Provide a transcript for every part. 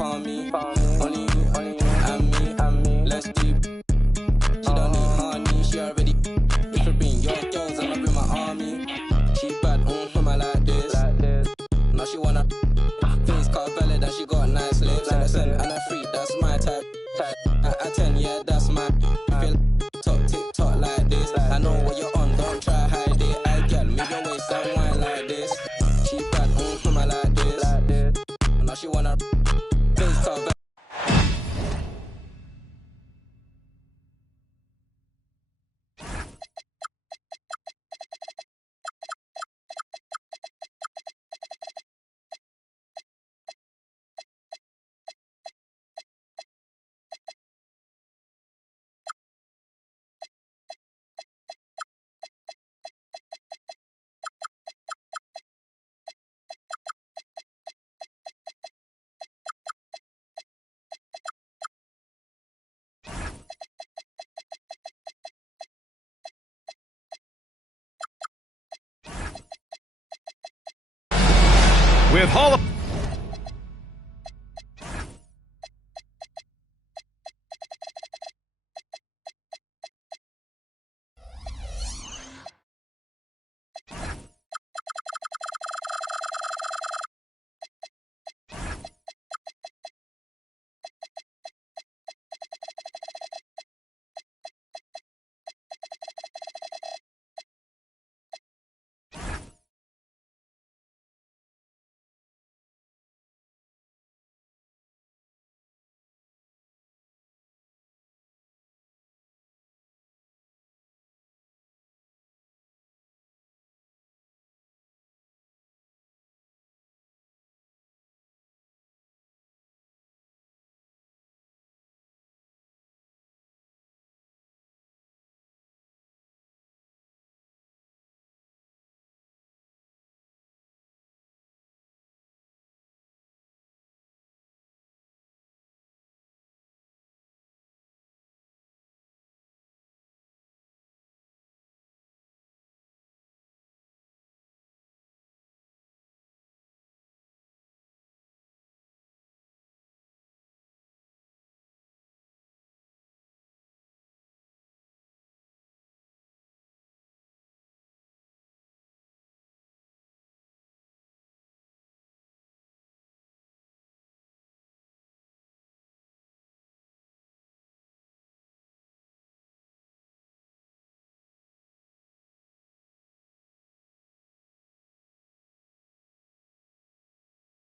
palm me. Only you, and me. Let's deep. She don't need honey, she already. If you bring your girls, I'ma bring my army. She bad, him I like this. Now she wanna face car valid and she got nice lips. And a freak, that's my type. At 10, yeah, that's my. Feel talk TikTok like this. I know what you're on, don't try hide it. I get move your waist and wine like this. She bad, him I like this. Now she wanna face car valid. With Hall of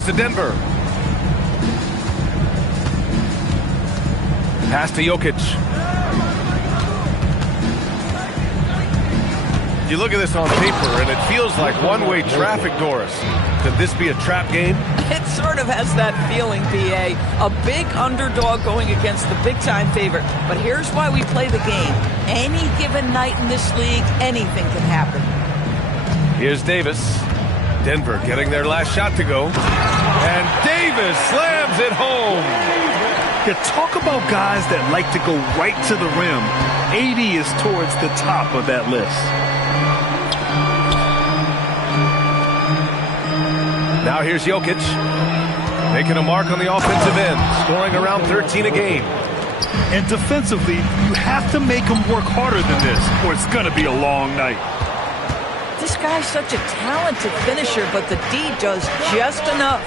to Denver. Pass to Jokic. You look at this on paper, and it feels like one-way traffic, Doris. Could this be a trap game? It sort of has that feeling, B.A. A big underdog going against the big-time favorite. But here's why we play the game. Any given night in this league, anything can happen. Here's Davis. Denver getting their last shot to go. And Davis slams it home. You talk about guys that like to go right to the rim. 80 is towards the top of that list. Now here's Jokic. Making a mark on the offensive end. Scoring around 13 a game. And defensively, you have to make them work harder than this, or it's going to be a long night. This guy's such a talented finisher, but the D does just enough.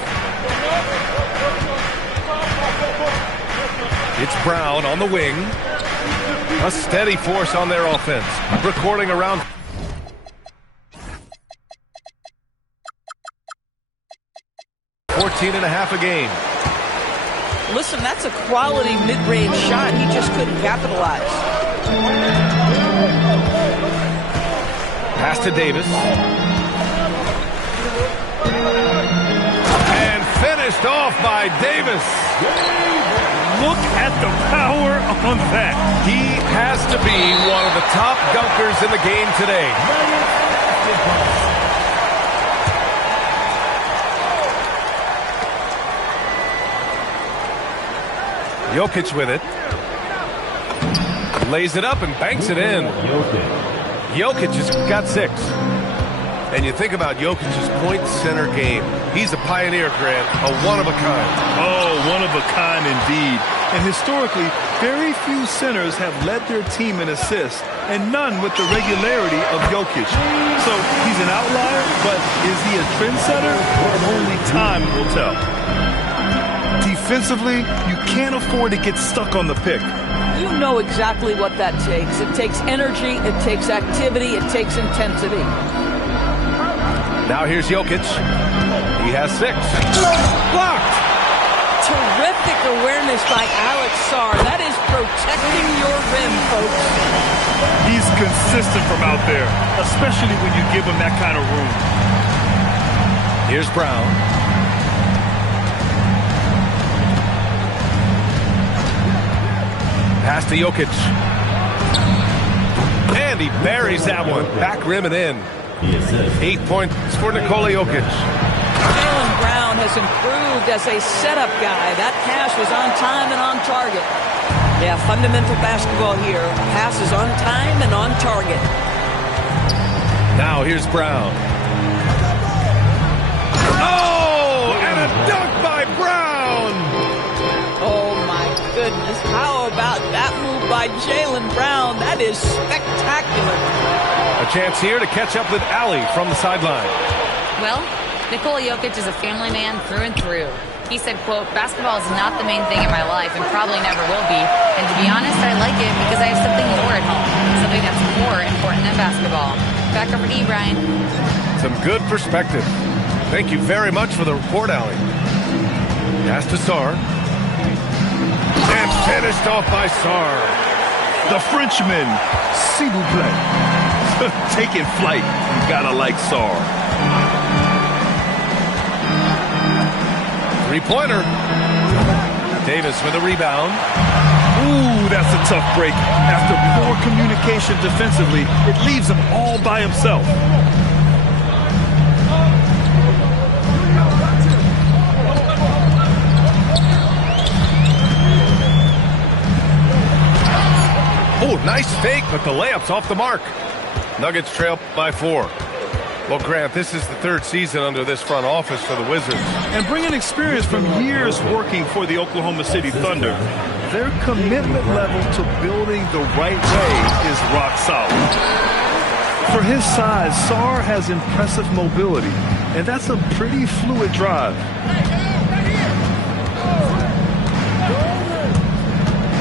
It's Brown on the wing. A steady force on their offense. Recording around 14 and a half a game. Listen, that's a quality mid-range shot. He just couldn't capitalize. Pass to Davis. And finished off by Davis. Look at the power on that. He has to be one of the top dunkers in the game today. Jokic with it. Lays it up and banks it in. Jokic has got 6. And you think about Jokic's point center game. He's a pioneer, Grant, a one-of-a-kind. Oh, one of a kind indeed. And historically, very few centers have led their team in assists, and none with the regularity of Jokic. So he's an outlier, but is he a trendsetter? Only time will tell. Defensively, you can't afford to get stuck on the pick. You know exactly what that takes. It takes energy, it takes activity, it takes intensity. Now here's Jokic. He has 6. Blocked! Terrific awareness by Alex Sarr. That is protecting your rim, folks. He's consistent from out there, especially when you give him that kind of room. Here's Brown. Pass to Jokic. And he buries that one. Back rim and in. 8 points for Nikola Jokic. Jaylen Brown has improved as a setup guy. That pass was on time and on target. Yeah, fundamental basketball here. Pass is on time and on target. Now here's Brown. Oh, and a dunk by Brown. Oh, my goodness. How about that move by Jaylen Brown? That is spectacular. A chance here to catch up with Allie from the sideline. Well, Nikola Jokic is a family man through and through. He said, quote, "Basketball is not the main thing in my life and probably never will be. And to be honest, I like it because I have something more at home, something that's more important than basketball." Back over to you, Brian. Some good perspective. Thank you very much for the report, Allie. Pass to Sarr. And finished off by Sarr. The Frenchman, s'il vous plaît. Taking flight. You gotta like Sarr. Three-pointer. Davis with a rebound. Ooh, that's a tough break. After poor communication defensively, it leaves him all by himself. Oh, nice fake, but the layup's off the mark. Nuggets trail by 4. Well, Grant, this is the 3rd season under this front office for the Wizards. And bringing experience from years working for the Oklahoma City Thunder, their commitment level to building the right way is rock solid. For his size, Sarr has impressive mobility, and that's a pretty fluid drive.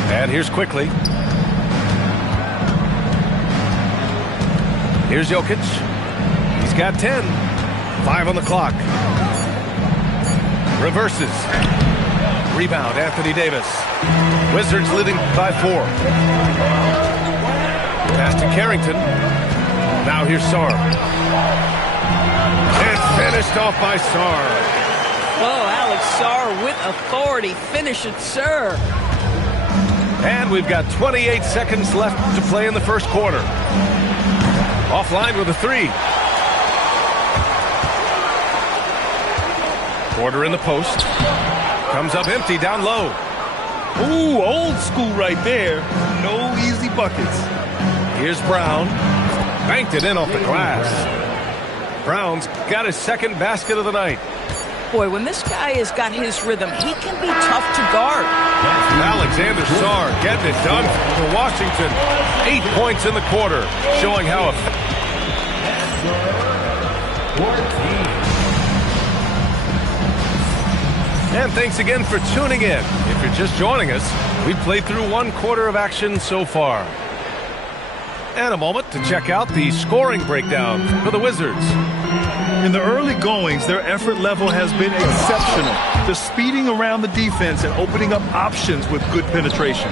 And here's Quickly. Here's Jokic. He's got 10. 5 on the clock. Reverses. Rebound, Anthony Davis. Wizards leading by 4. Pass to Carrington. Now here's Sarr. And finished off by Sarr. Oh, Alex Sarr with authority. Finish it, sir. And we've got 28 seconds left to play in the first quarter. Offline with a 3. Porter in the post. Comes up empty down low. Ooh, old school right there. No easy buckets. Here's Brown. Banked it in off the glass. Brown's got his 2nd basket of the night. Boy, when this guy has got his rhythm, he can be tough to guard. Alexander Sarr getting it done for Washington. 8 points in the quarter, showing how effective. And thanks again for tuning in. If you're just joining us, we've played through 1 quarter of action so far. And a moment to check out the scoring breakdown for the Wizards. In the early goings, their effort level has been exceptional. The speeding around the defense and opening up options with good penetration.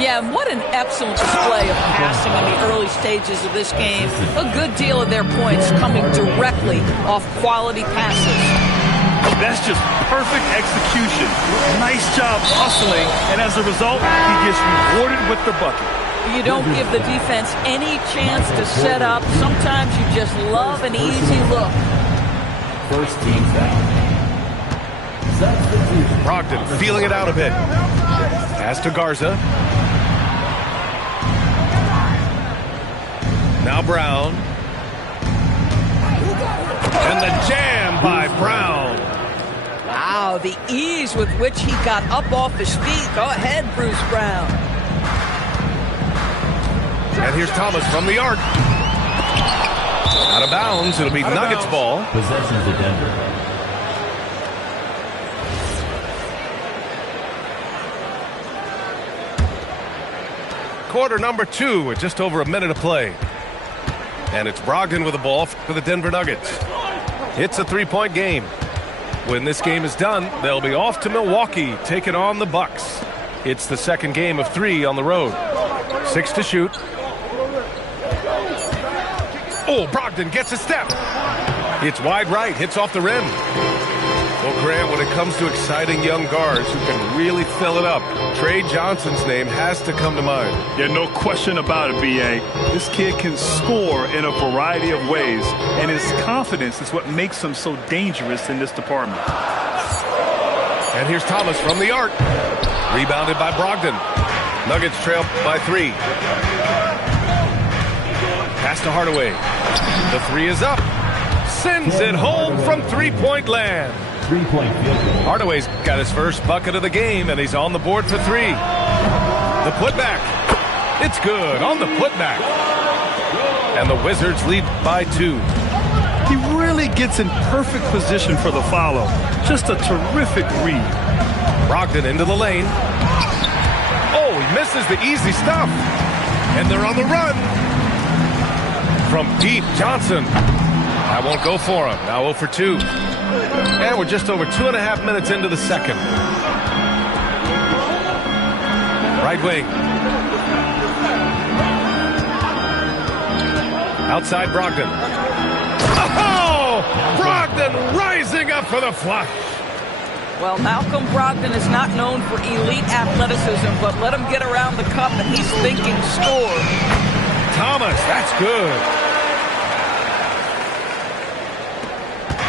Yeah, and what an excellent display of passing in the early stages of this game. A good deal of their points coming directly off quality passes. That's just perfect execution. Nice job hustling, and as a result, he gets rewarded with the bucket. You don't give the defense any chance to set up. Sometimes you just love an easy look. First team foul. Brogdon feeling it out a bit. Pass to Garza. Now Brown. And the jam by Brown. Wow, the ease with which he got up off his feet. Go ahead, Bruce Brown. And here's Thomas from the arc. Out of bounds. It'll be Nuggets ball. Possession to Denver. Quarter number 2 with just over a minute to play. And it's Brogdon with the ball for the Denver Nuggets. It's a 3-point game. When this game is done, they'll be off to Milwaukee, taking on the Bucks. It's the second game of 3 on the road. 6 to shoot. Oh, Brogdon gets a step. It's wide right, hits off the rim. Well, Grant, when it comes to exciting young guards who can really fill it up, Trey Johnson's name has to come to mind. Yeah, no question about it, B.A. This kid can score in a variety of ways, and his confidence is what makes him so dangerous in this department. And here's Thomas from the arc. Rebounded by Brogdon. Nuggets trail by 3. Pass to Hardaway. The 3 is up. Sends it home from 3-point land. 3-point field goal. Hardaway's got his first bucket of the game, and he's on the board for 3. The putback. It's good on the putback. And the Wizards lead by 2. He really gets in perfect position for the follow. Just a terrific read. Brogdon into the lane. Oh, he misses the easy stuff. And they're on the run. From deep, Johnson. I won't go for him. Now 0 for 2. And we're just over 2.5 minutes into the second. Right wing. Outside Brogdon. Oh! Brogdon rising up for the flush. Well, Malcolm Brogdon is not known for elite athleticism, but let him get around the cup and he's thinking score. Thomas, that's good.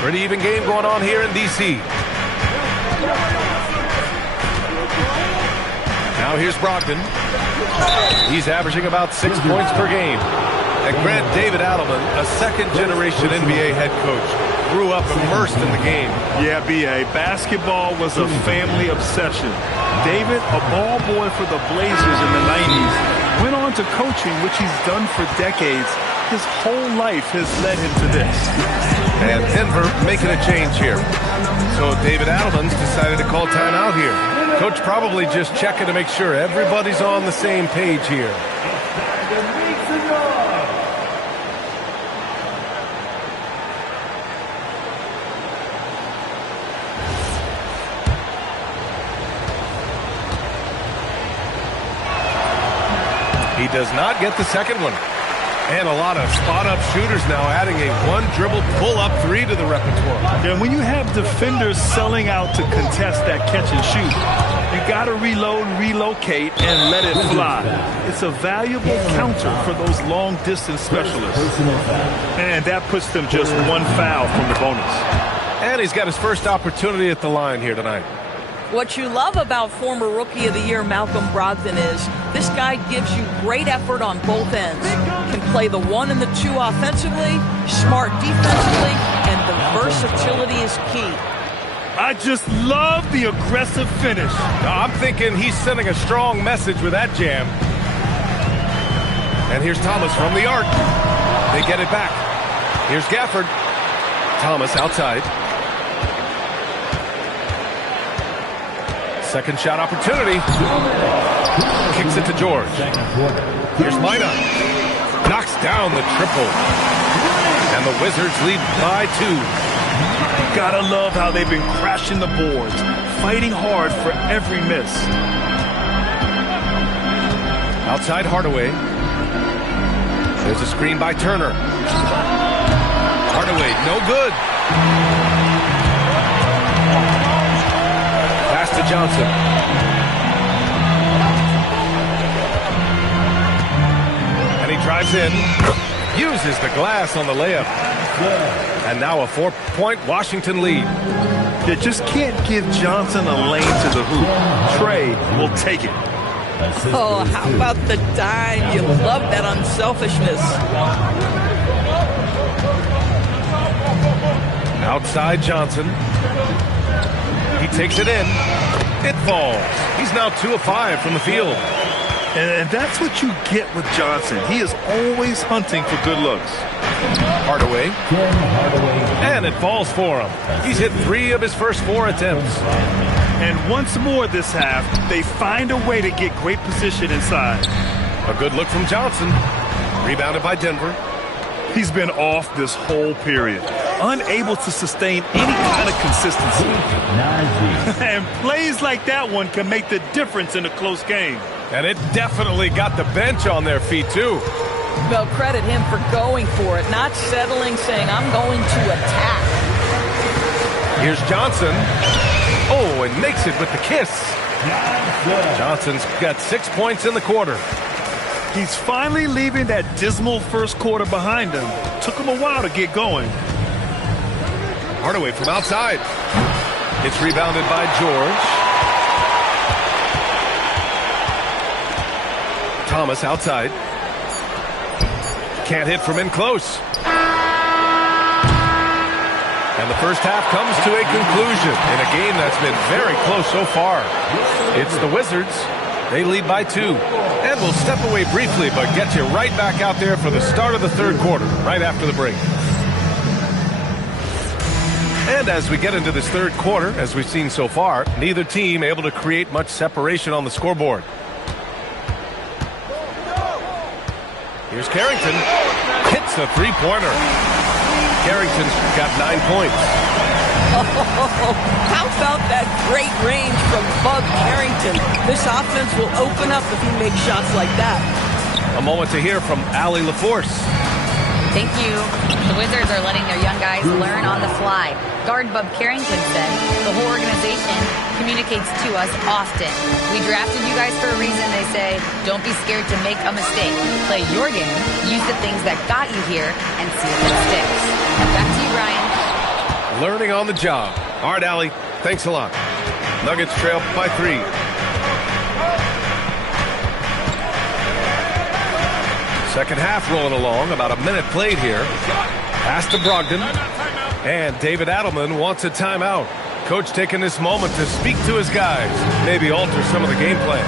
Pretty even game going on here in D.C. Now here's Brogdon. He's averaging about 6 points per game. And Grant, David Adelman, a second-generation NBA head coach, grew up immersed in the game. Yeah, B.A. Basketball was a family obsession. David, a ball boy for the Blazers in the 90s, went on to coaching, which he's done for decades. His whole life has led him to this. And Denver making a change here. So David Adelman's decided to call timeout here. Coach probably just checking to make sure everybody's on the same page here. He does not get the second one. And a lot of spot-up shooters now adding a one-dribble pull-up 3 to the repertoire. And when you have defenders selling out to contest that catch and shoot, you got to reload, relocate, and let it fly. It's a valuable counter for those long-distance specialists. And that puts them just 1 foul from the bonus. And he's got his first opportunity at the line here tonight. What you love about former Rookie of the Year Malcolm Brogdon is this guy gives you great effort on both ends. Can play the 1 and the 2 offensively, smart defensively, and the versatility is key. I just love the aggressive finish. I'm thinking he's sending a strong message with that jam. And here's Thomas from the arc. They get it back. Here's Gafford. Thomas outside. Second shot opportunity. Kicks it to George. Here's Mina. Knocks down the triple. And the Wizards lead by 2. Gotta love how they've been crashing the boards, fighting hard for every miss. Outside Hardaway. There's a screen by Turner. Hardaway, no good. Pass to Johnson. And he drives in. Uses the glass on the layup. And now a 4-point Washington lead. You just can't give Johnson a lane to the hoop. Trey will take it. Oh, how about the dime? You love that unselfishness. Outside Johnson. He takes it in. It falls. He's now 2 of 5 from the field. And that's what you get with Johnson. He is always hunting for good looks. Hardaway. And it falls for him. He's hit 3 of his first 4 attempts. And once more this half, they find a way to get great position inside. A good look from Johnson. Rebounded by Denver. He's been off this whole period. Unable to sustain any kind of consistency. And plays like that one can make the difference in a close game. And it definitely got the bench on their feet, too. Well, credit him for going for it, not settling, saying, I'm going to attack. Here's Johnson. Oh, and makes it with the kiss. Johnson's got 6 points in the quarter. He's finally leaving that dismal first quarter behind him. Took him a while to get going. Hardaway from outside. It's rebounded by George. Thomas outside. Can't hit from in close. And the first half comes to a conclusion in a game that's been very close so far. It's the Wizards. They lead by 2. And we'll step away briefly, but get you right back out there for the start of the third quarter, right after the break. And as we get into this third quarter, as we've seen so far, neither team able to create much separation on the scoreboard. Here's Carrington. Hits a three-pointer. Carrington's got 9 points. Oh, how about that great range from Bug Carrington? This offense will open up if he makes shots like that. A moment to hear from Allie LaForce. Thank you. The Wizards are letting their young guys learn on the fly. Guard Bub Carrington said, the whole organization communicates to us often. We drafted you guys for a reason, they say. Don't be scared to make a mistake. Play your game, use the things that got you here, and see if it sticks. Back to you, Ryan. Learning on the job. All right, Allie, thanks a lot. Nuggets trail by 3. Second half rolling along, about a minute played here. Pass to Brogdon. And David Adelman wants a timeout. Coach taking this moment to speak to his guys, maybe alter some of the game plan.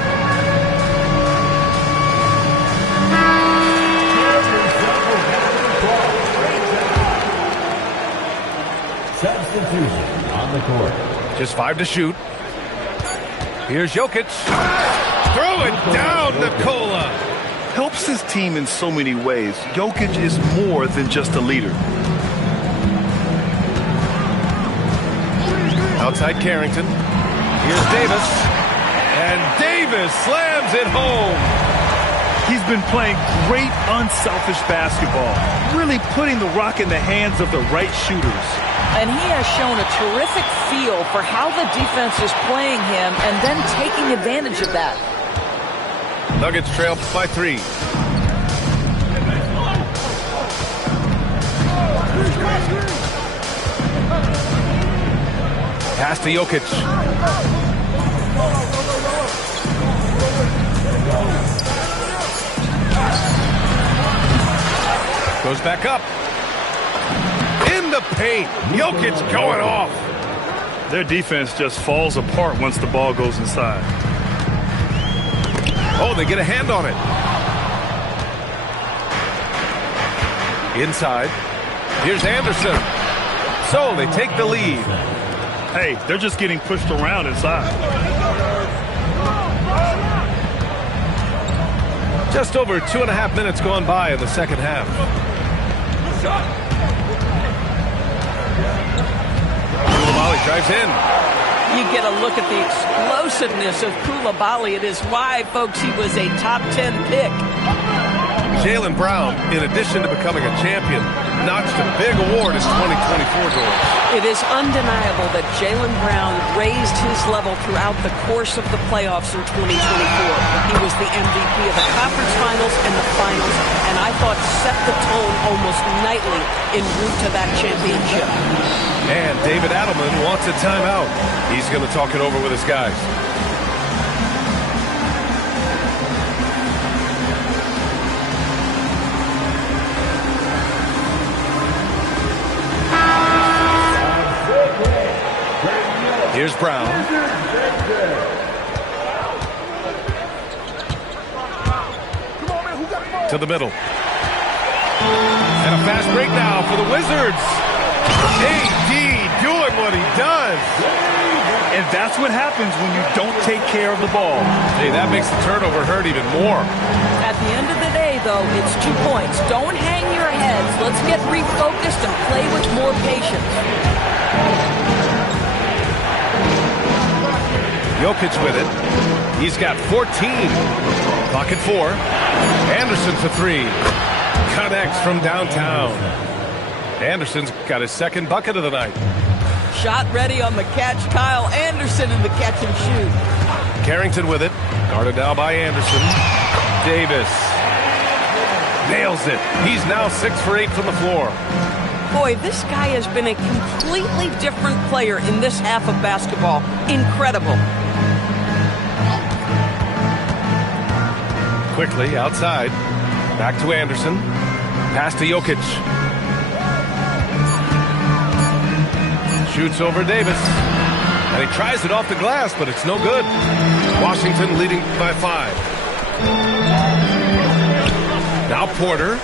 Substitution on the court. Just 5 to shoot. Here's Jokic. Throw it down, Nikola. Helps his team in so many ways. Jokic is more than just a leader. Outside Carrington. Here's Davis. And Davis slams it home. He's been playing great, unselfish basketball. Really putting the rock in the hands of the right shooters. And he has shown a terrific feel for how the defense is playing him and then taking advantage of that. Nuggets trail by 3. Pass to Jokic. Goes back up. In the paint. Jokic going off. Their defense just falls apart once the ball goes inside. Oh, they get a hand on it. Inside. Here's Anderson. So they take the lead. Hey, they're just getting pushed around inside. Just over 2.5 minutes gone by in the second half. Koulibaly drives in. You get a look at the explosiveness of Koulibaly. It is why, folks, he was a top 10 pick. Jaylen Brown, in addition to becoming a champion, notched a big award in 2024 goals. It is undeniable that Jaylen Brown raised his level throughout the course of the playoffs in 2024. He was the MVP of the conference finals and the finals, and I thought set the tone almost nightly en route to that championship. And David Adelman wants a timeout. He's going to talk it over with his guys. to the middle. And a fast break now for the Wizards. AD doing what he does. And that's what happens when you don't take care of the ball. Hey, that makes the turnover hurt even more. At the end of the day, though, it's 2 points. Don't hang your heads. Let's get refocused and play with more patience. Jokic with it. He's got 14. Clock at 4. Anderson for 3. Connects from downtown. Anderson's got his second bucket of the night. Shot ready on the catch. Kyle Anderson in the catch and shoot. Carrington with it. Guarded now by Anderson. Davis. Nails it. He's now 6 for 8 from the floor. Boy, this guy has been a completely different player in this half of basketball. Incredible. Quickly outside. Back to Anderson. Pass to Jokic. Shoots over Davis. And he tries it off the glass, but it's no good. Washington leading by 5. Now Porter.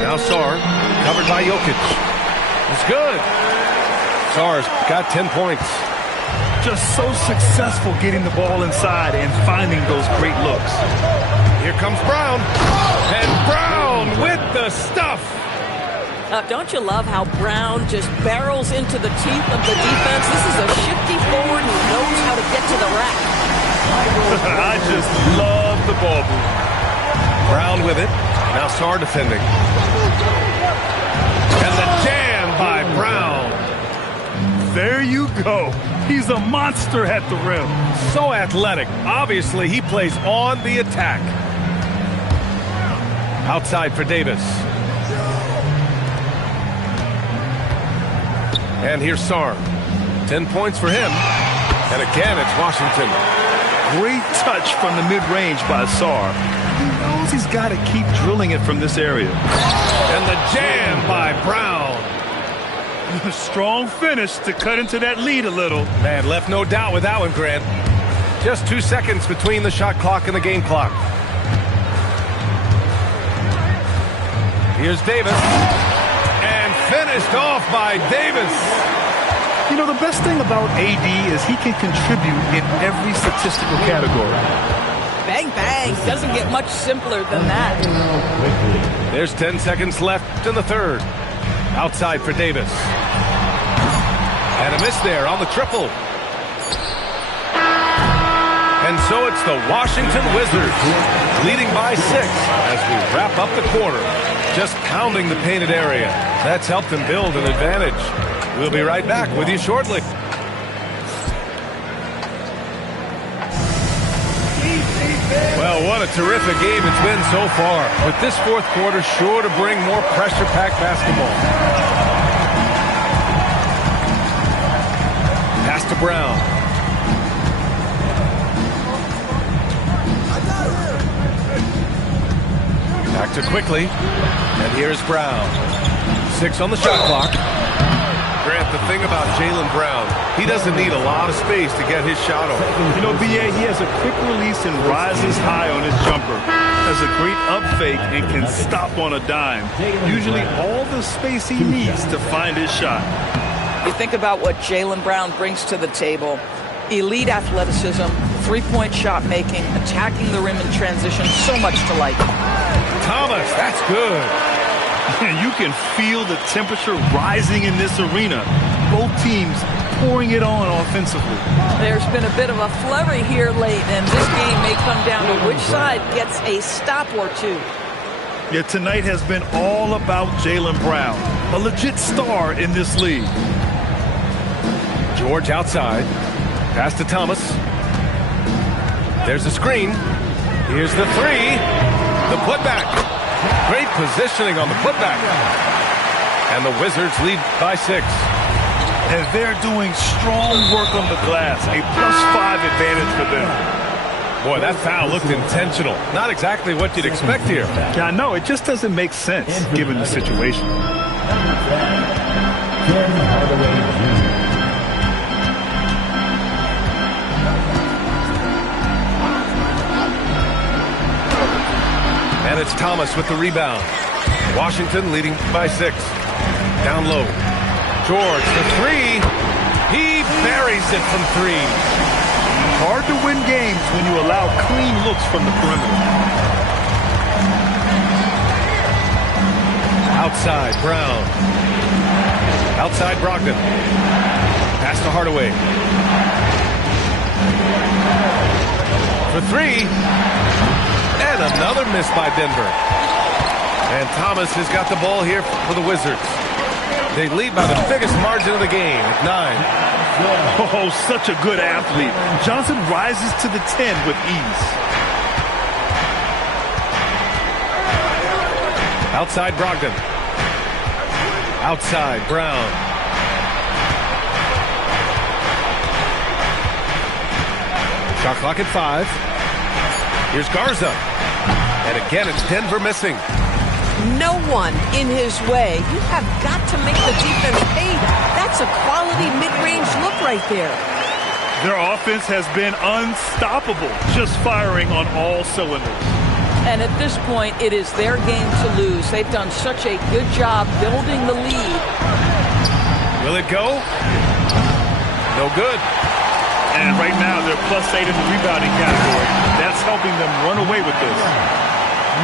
Now Sarr. Covered by Jokic. It's good. Sarr's got 10 points. Just so successful getting the ball inside and finding those great looks. Here comes Brown. And Brown with the stuff. Don't you love how Brown just barrels into the teeth of the defense? This is a shifty forward who knows how to get to the rack. I just love the ball move. Brown with it. Now Sarr defending. And the jam by Brown. There you go. He's a monster at the rim. So athletic. Obviously, he plays on the attack. Outside for Davis. And here's Sarr. 10 points for him. And again, it's Washington. Great touch from the mid-range by Sarr. He knows he's got to keep drilling it from this area. And the jam by Brown. Strong finish to cut into that lead a little. Man, left no doubt with that one, Grant. Just 2 seconds between the shot clock and the game clock. Here's Davis. And finished off by Davis. You know, the best thing about AD is he can contribute in every statistical category. Bang, bang. Doesn't get much simpler than that. There's 10 seconds left in the third. Outside for Davis. And a miss there on the triple. And so it's the Washington Wizards leading by 6 as we wrap up the quarter. Just pounding the painted area. That's helped them build an advantage. We'll be right back with you shortly. Well, what a terrific game it's been so far. With this fourth quarter sure to bring more pressure-packed basketball. Pass to Brown. Back to Quickly. And here's Brown. 6 on the shot clock. Grant, the thing about Jaylen Brown, he doesn't need a lot of space to get his shot off. You know, B.A., he has a quick release and rises high on his jumper. Has a great up fake and can stop on a dime. Usually all the space he needs to find his shot. You think about what Jaylen Brown brings to the table. Elite athleticism, three-point shot making, attacking the rim in transition, so much to like. Thomas, that's good. And you can feel the temperature rising in this arena. Both teams pouring it on offensively. There's been a bit of a flurry here late, and this game may come down to which side gets a stop or two. Yeah, tonight has been all about Jaylen Brown, a legit star in this league. George outside. Pass to Thomas. There's a screen. Here's the three. The putback. Great positioning on the putback. And the Wizards lead by 6. And they're doing strong work on the glass. A +5 advantage for them. Boy, that foul looked intentional. Not exactly what you'd expect here. Yeah, I know. It just doesn't make sense given the situation. Kevin Hardaway Jr. And it's Thomas with the rebound. Washington leading by 6. Down low. George, the 3. He buries it from 3. Hard to win games when you allow clean looks from the perimeter. Outside, Brown. Outside, Brogdon. Pass to Hardaway. For 3. And another miss by Denver. And Thomas has got the ball here for the Wizards. They lead by the biggest margin of the game at 9. Oh, such a good athlete. Johnson rises to the 10 with ease. Outside, Brogdon. Outside, Brown. Shot clock at 5. Here's Garza. And again, it's Denver missing. No one in his way. You have got to make the defense pay. That's a quality mid-range look right there. Their offense has been unstoppable, just firing on all cylinders. And at this point, it is their game to lose. They've done such a good job building the lead. Will it go? No good. And right now, they're +8 in the rebounding category. That's helping them run away with this.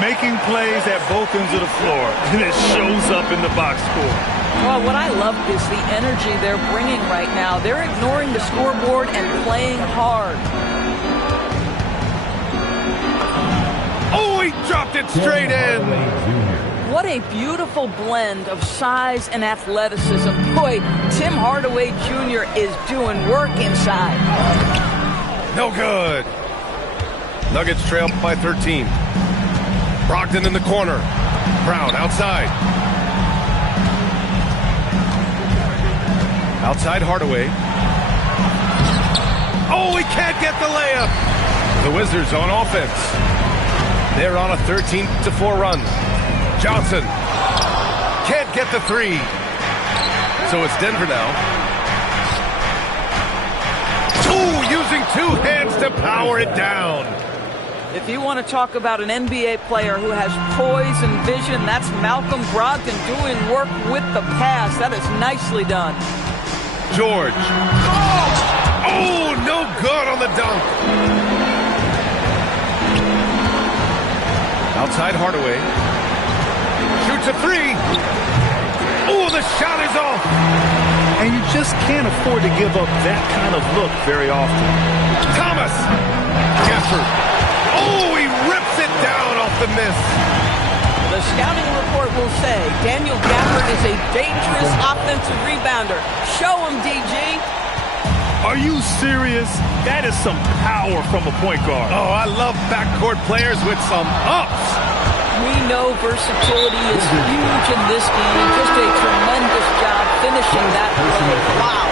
Making plays at both ends of the floor, and it shows up in the box score. Well, what I love is the energy they're bringing right now. They're ignoring the scoreboard and playing hard. Oh, he dropped it straight in. What a beautiful blend of size and athleticism. Boy, Tim Hardaway Jr. is doing work inside. No good. Nuggets trail by 13. Brogdon in the corner. Brown outside. Outside Hardaway. Oh, he can't get the layup. The Wizards on offense. They're on a 13-4 run. Johnson can't get the 3. So it's Denver now. Ooh, using 2 hands to power it down. If you want to talk about an NBA player who has poise and vision, that's Malcolm Brogdon doing work with the pass. That is nicely done. George. Oh, no good on the dunk. Outside Hardaway. Shoots a 3. Oh, the shot is off. And you just can't afford to give up that kind of look very often. Thomas. Gafford. Oh, he rips it down off the miss. The scouting report will say Daniel Gafford is a dangerous offensive rebounder. Show him, DG. Are you serious? That is some power from a point guard. Oh, I love backcourt players with some ups. We know versatility is huge in this game. Just a tremendous job finishing that play. Wow.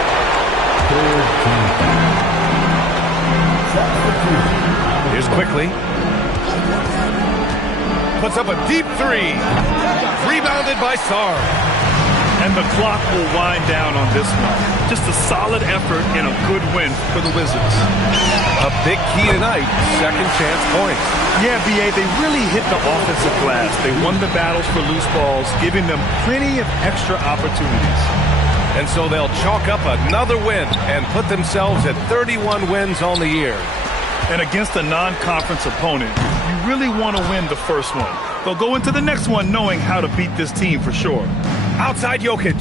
Here's Quickly. Puts up a deep 3. Rebounded by Sarr. And the clock will wind down on this one. Just a solid effort and a good win for the Wizards. A big key tonight, second chance points. Yeah, B.A., they really hit the offensive glass. They won the battles for loose balls, giving them plenty of extra opportunities. And so they'll chalk up another win and put themselves at 31 wins on the year. And against a non-conference opponent, you really want to win the first one. They'll go into the next one knowing how to beat this team for sure. Outside Jokic.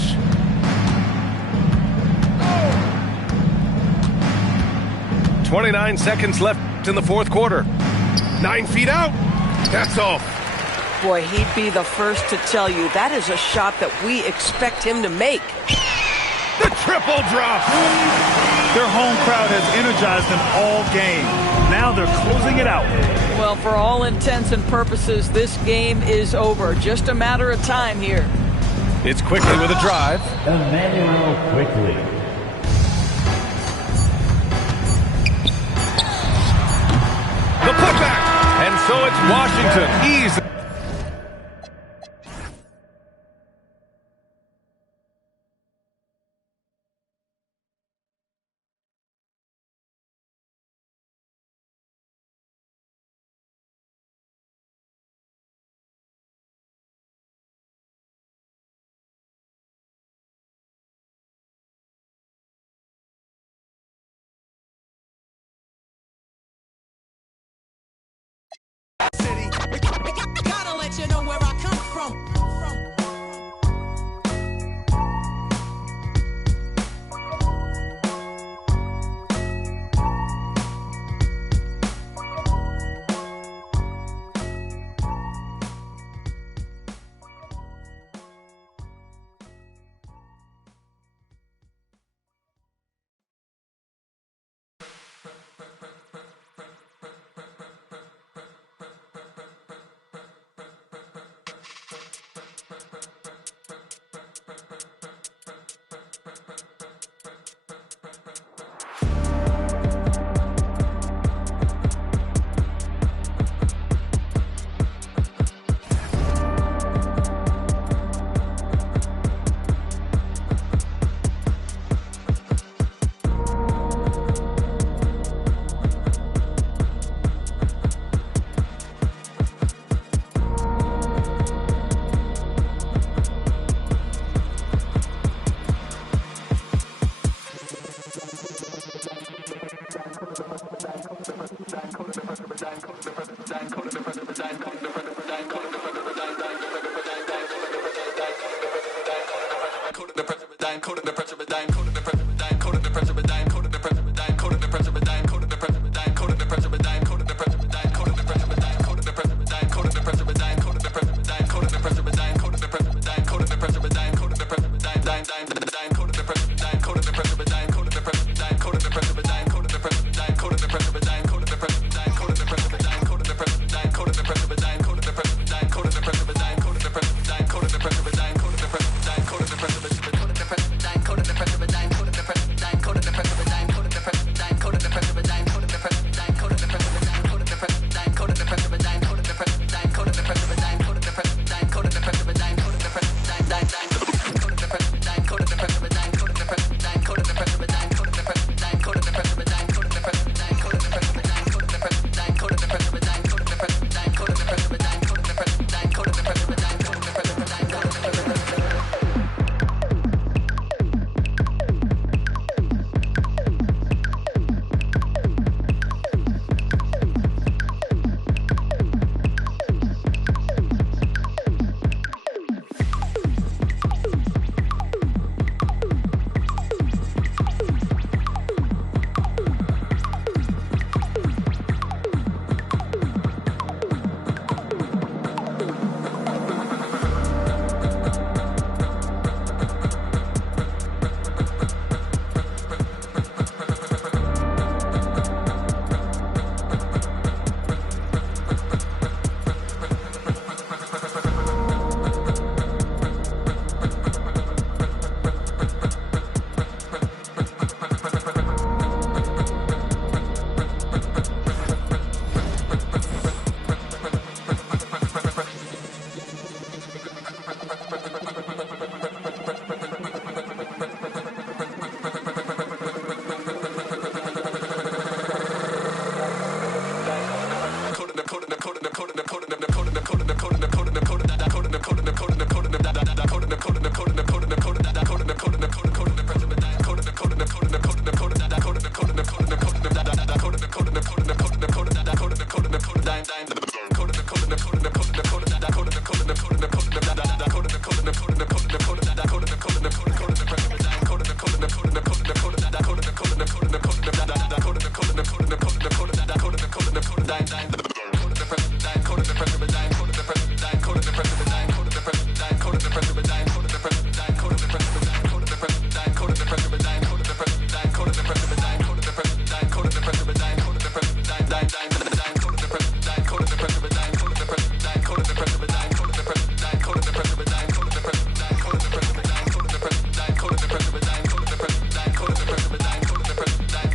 Oh. 29 seconds left in the fourth quarter. 9 feet out. That's off. Boy, he'd be the first to tell you that is a shot that we expect him to make. The triple drop. Their home crowd has energized them all game. Now they're closing it out. Well, for all intents and purposes, this game is over. Just a matter of time here. It's Quickly with a drive. Emmanuel Quickly. The putback. And so it's Washington. Easy.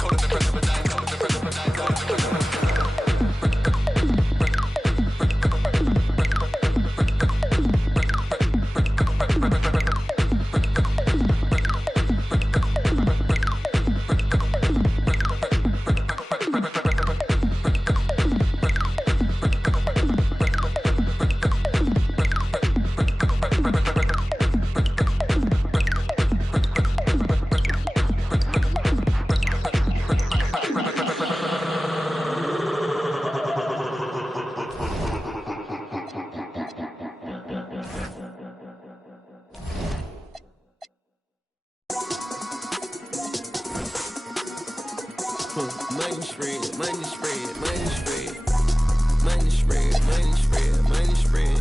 Code of the Money spread, money spread, money spread. Money spread, money spread, money spread.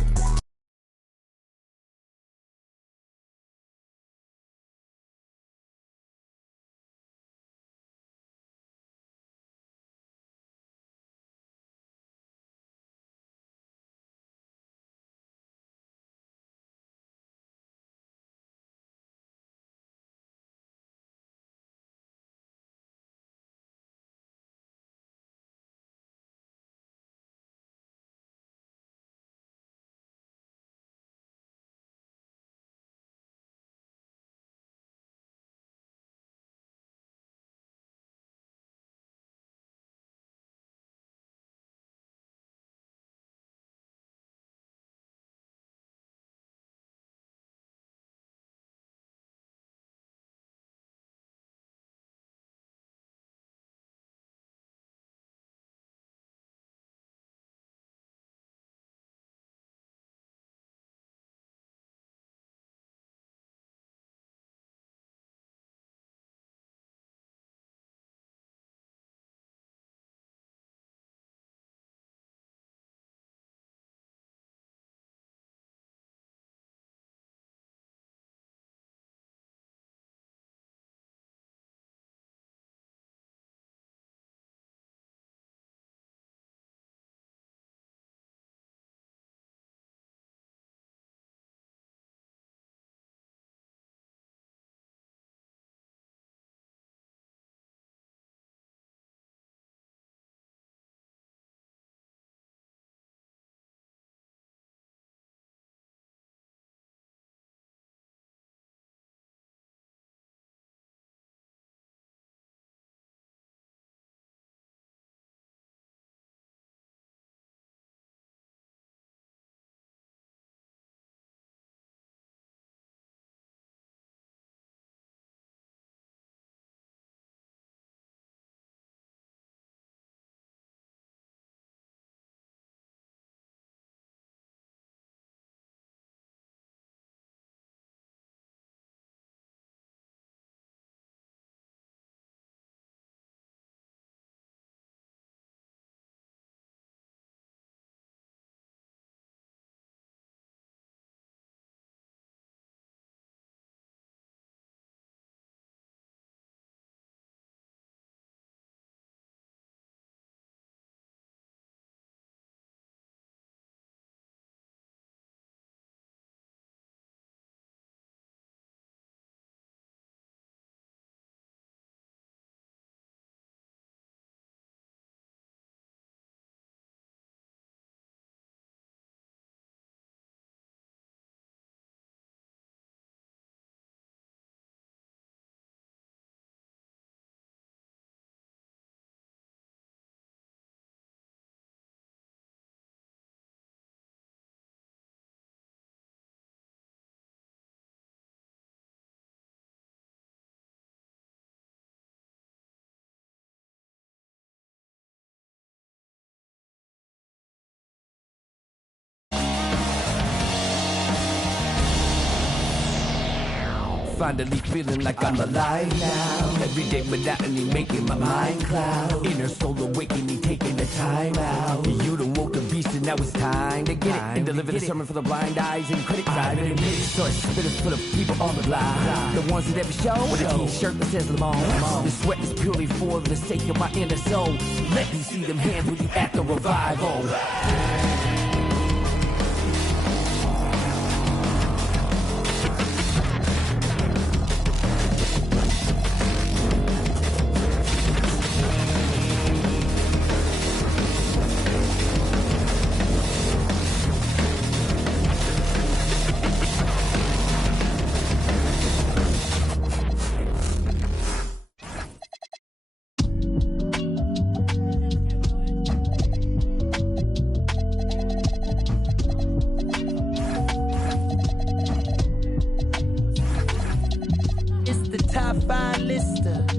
Finally feeling like I'm alive now. Every day without any making my mind cloud. Inner soul awakening, taking the time out. You done woke the beast and now it's time to get it. And deliver the sermon for the blind eyes and critics. I'm in a mix, so it's spit full of people on the block. The ones that ever show with a t-shirt that says Lamont. The sweat is purely for the sake of my inner soul. Let me see them hands with you at the revival.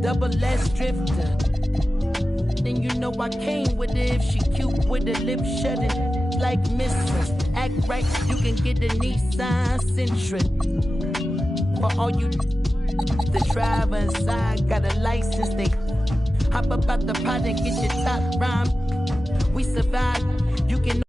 Double S drifter. Then you know I came with it. If she cute with the lip shutting like mistress. Act right, you can get a Nissan Sentra. For all you that drive inside, got a license. Hop up out the pot and get your top rhyme. We survive. You can.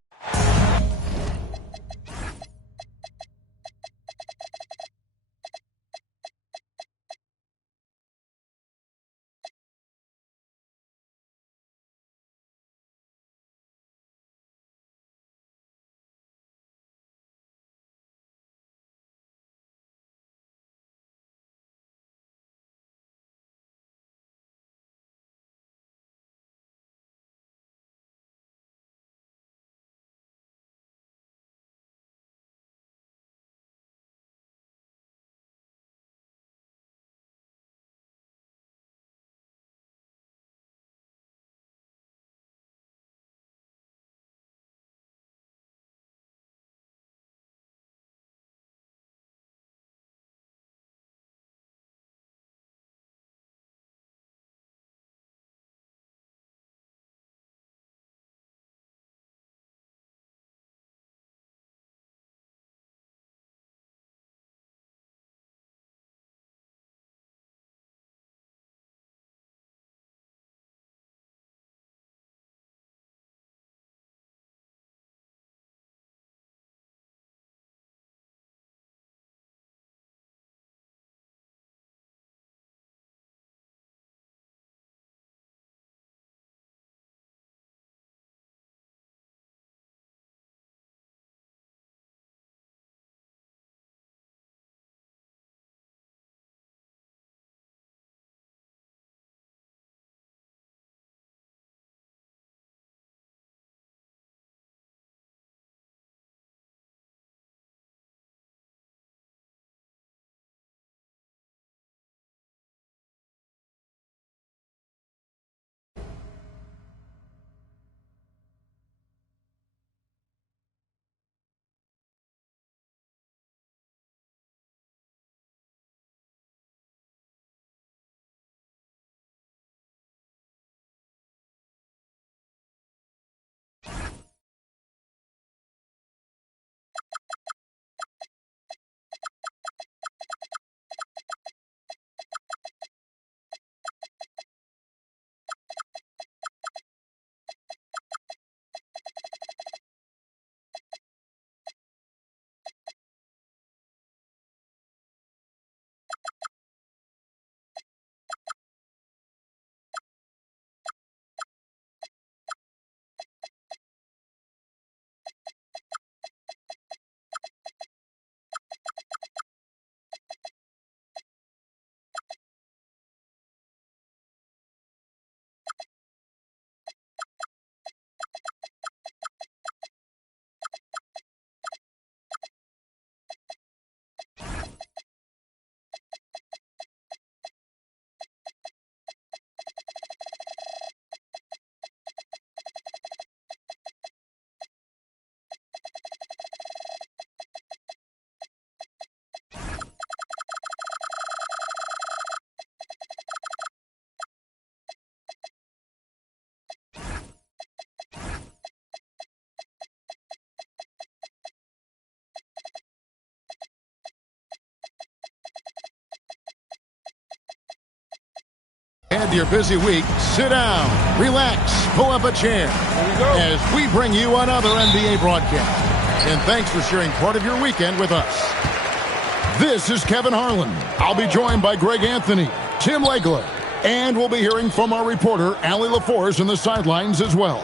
End your busy week. Sit down, relax, pull up a chair as we bring you another NBA broadcast. And thanks for sharing part of your weekend with us. This is Kevin Harlan. I'll be joined by Greg Anthony, Tim Legler, and we'll be hearing from our reporter, Allie LaForce, in the sidelines as well.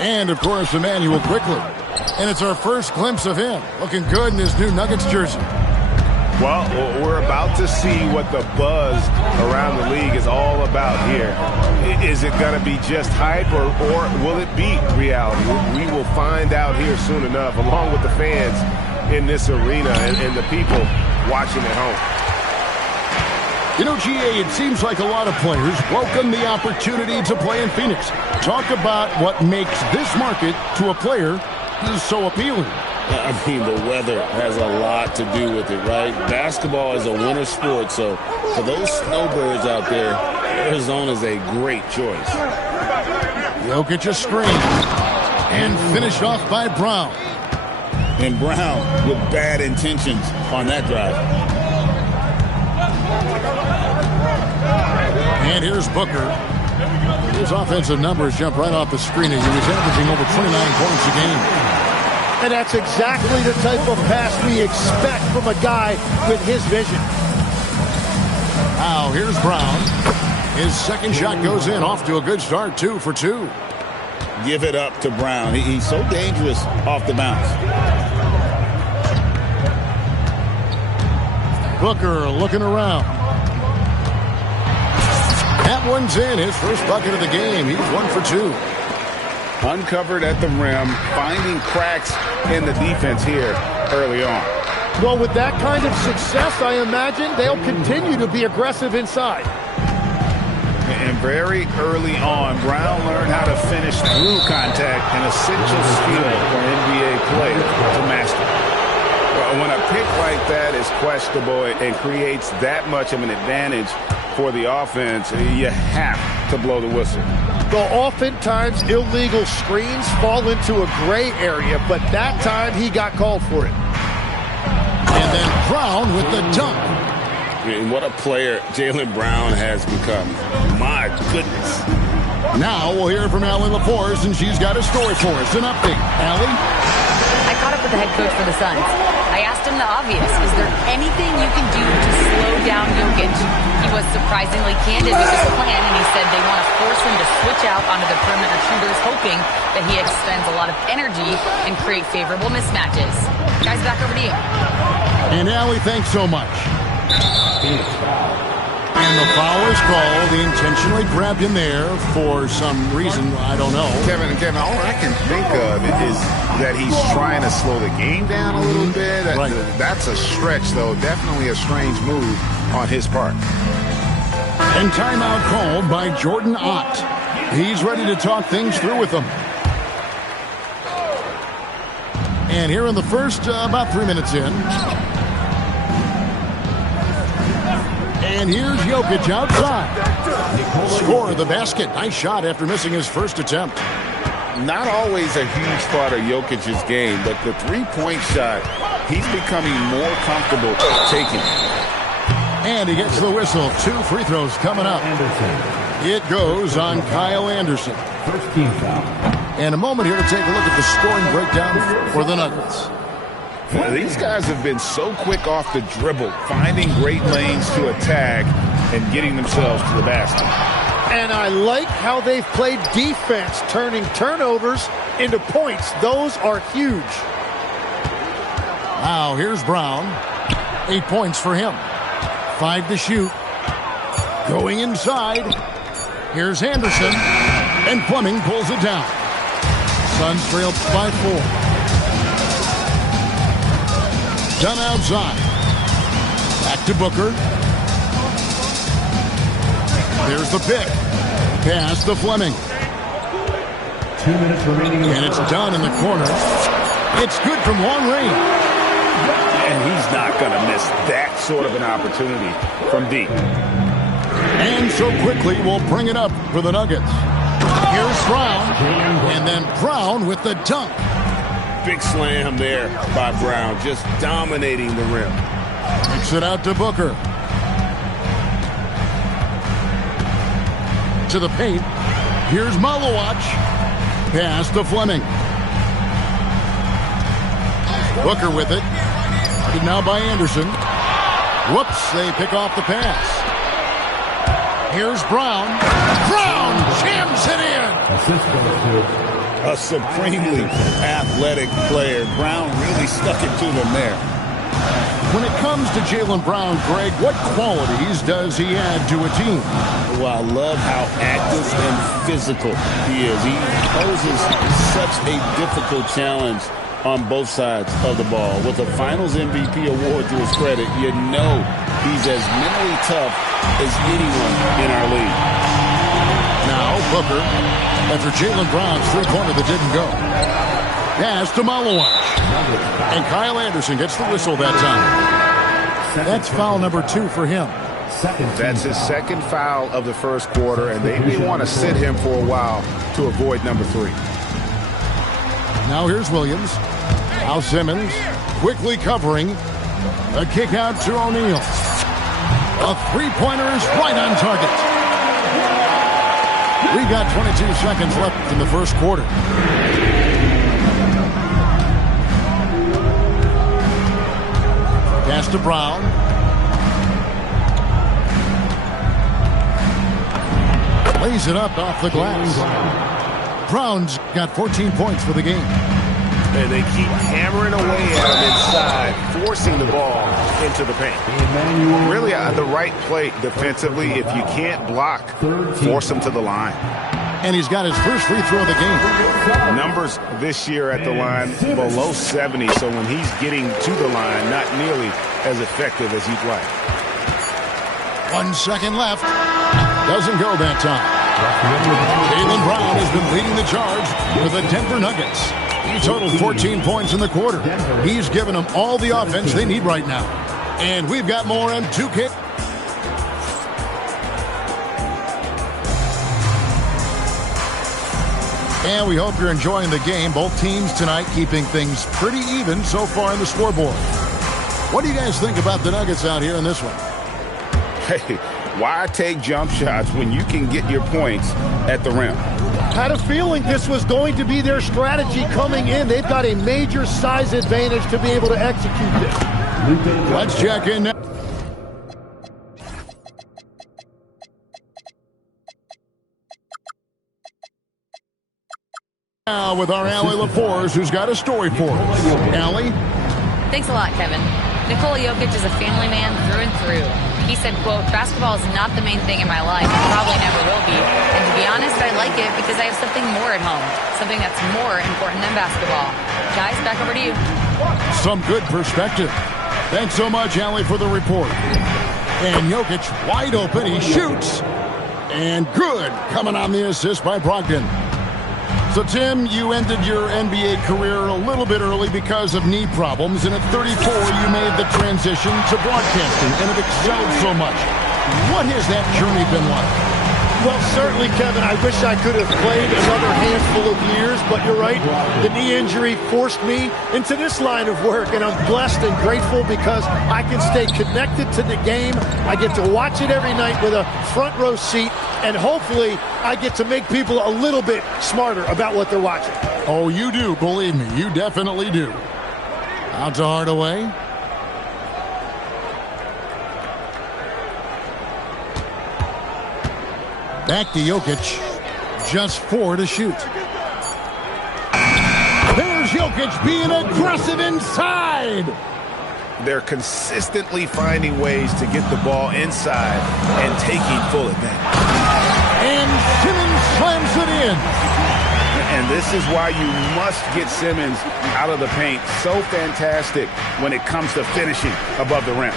And, of course, Emmanuel Quickley. And it's our first glimpse of him, looking good in his new Nuggets jersey. Well, we're about to see what the buzz around the league is all about here. Is it going to be just hype or will it be reality? We will find out here soon enough, along with the fans in this arena and the people watching at home. You know, GA, it seems like a lot of players welcome the opportunity to play in Phoenix. Talk about what makes this market to a player so appealing. I mean, the weather has a lot to do with it, right? Basketball is a winter sport, so for those snowbirds out there, Arizona is a great choice. Jokic a screen and finished off by Brown. And Brown with bad intentions on that drive. And here's Booker. His offensive numbers jump right off the screen. He was averaging over 29 points a game. And that's exactly the type of pass we expect from a guy with his vision. Now, here's Brown. His second shot goes in, off to a good start, 2 for 2. Give it up to Brown. He's so dangerous off the bounce. Booker looking around. That one's in, his first bucket of the game. He's 1 for 2. Uncovered at the rim, finding cracks in the defense here early on. Well, with that kind of success, I imagine they'll continue to be aggressive inside. And very early on, Brown learned how to finish through contact, an essential skill for NBA play to master. When a pick like that is questionable and creates that much of an advantage for the offense, you have to blow the whistle. Well, oftentimes illegal screens fall into a gray area, but that time he got called for it. And then Brown with the dunk. And what a player Jaylen Brown has become. My goodness. Now we'll hear from Allie LaForce, and she's got a story for us. An update. Allie? I caught up with the head coach for the Suns. I asked him the obvious. Is there anything you can do to slow down Jokic? He was surprisingly candid with his plan, and he said they want to force him to switch out onto the perimeter shooters, hoping that he expends a lot of energy and create favorable mismatches. Guys, back over to you. And Allie, thanks so much. And the foul is called. He intentionally grabbed him there for some reason. I don't know. Kevin, all I can think of is that he's trying to slow the game down a little bit. Right. That's a stretch, though. Definitely a strange move on his part. And timeout called by Jordan Ott. He's ready to talk things through with them. And here in the first, about 3 minutes in. And here's Jokic outside. Score of the basket. Nice shot after missing his first attempt. Not always a huge part of Jokic's game, but the three-point shot, he's becoming more comfortable taking. And he gets the whistle. 2 free throws coming up. It goes on Kyle Anderson. First team foul. And a moment here to take a look at the scoring breakdown for the Nuggets. These guys have been so quick off the dribble, finding great lanes to attack and getting themselves to the basket. And I like how they've played defense, turning turnovers into points. Those are huge. Now here's Brown. 8 points for him. 5 to shoot. Going inside. Here's Anderson. And Fleming pulls it down. Suns trail by 4. Done outside. Back to Booker. There's the pick. Pass to Fleming. 2 minutes remaining. And it's done in the corner. It's good from long range. And he's not going to miss that sort of an opportunity from deep. And so quickly we'll bring it up for the Nuggets. Here's Brown. And then Brown with the dunk. Big slam there by Brown, just dominating the rim. Kicks it out to Booker. To the paint. Here's Malowacz. Pass to Fleming. Booker with it. Now by Anderson. Whoops, they pick off the pass. Here's Brown. Brown jams it in. A supremely athletic player. Brown really stuck it to them there. When it comes to Jaylen Brown, Greg, what qualities does he add to a team? Well, I love how active and physical he is. He poses such a difficult challenge on both sides of the ball. With a Finals MVP award to his credit, you know he's as mentally tough as anyone in our league. Now, Booker, after Jaylen Brown's three-pointer that didn't go. Pass to Malowacz. And Kyle Anderson gets the whistle that time. That's foul number 2 for him. That's his second foul of the first quarter, and they may want to sit him for a while to avoid number 3. Now here's Williams. Al Simmons quickly covering. A kick out to O'Neal. A three-pointer is right on target. We've got 22 seconds left in the first quarter. Pass to Brown. Lays it up off the glass. Brown's got 14 points for the game. And they keep hammering away at him inside, forcing the ball into the paint. Really the right play defensively. If you can't block, force him to the line. And he's got his first free throw of the game. Numbers this year at the line below 70, so when he's getting to the line, not nearly as effective as you'd like. 1 second left. Doesn't go that time. Jaylen Brown has been leading the charge for the Denver Nuggets. He totaled 14 points in the quarter. He's given them all the offense they need right now. And we've got more on 2K. And we hope you're enjoying the game. Both teams tonight keeping things pretty even so far in the scoreboard. What do you guys think about the Nuggets out here in this one? Hey, why take jump shots when you can get your points at the rim? Had a feeling this was going to be their strategy coming in. They've got a major size advantage to be able to execute this. Let's check in now. Now with our Allie LaForce, who's got a story for us. Allie? Thanks a lot, Kevin. Nikola Jokic is a family man through and through. He said, quote, basketball is not the main thing in my life and probably never will be. And to be honest, I like it because I have something more at home, something that's more important than basketball. Guys, back over to you. Some good perspective. Thanks so much, Allie, for the report. And Jokic wide open. He shoots. And good coming on the assist by Brogdon. So, Tim, you ended your NBA career a little bit early because of knee problems, and at 34, you made the transition to broadcasting and have excelled so much. What has that journey been like? Well, certainly, Kevin, I wish I could have played another handful of years, but you're right. The knee injury forced me into this line of work, and I'm blessed and grateful because I can stay connected to the game. I get to watch it every night with a front row seat, and hopefully I get to make people a little bit smarter about what they're watching. Oh, you do, believe me. You definitely do. Out to Hardaway. Back to Jokic. Just 4 to shoot. There's Jokic being aggressive inside. They're consistently finding ways to get the ball inside and taking full advantage. And Simmons slams it in. And this is why you must get Simmons out of the paint. So fantastic when it comes to finishing above the rim.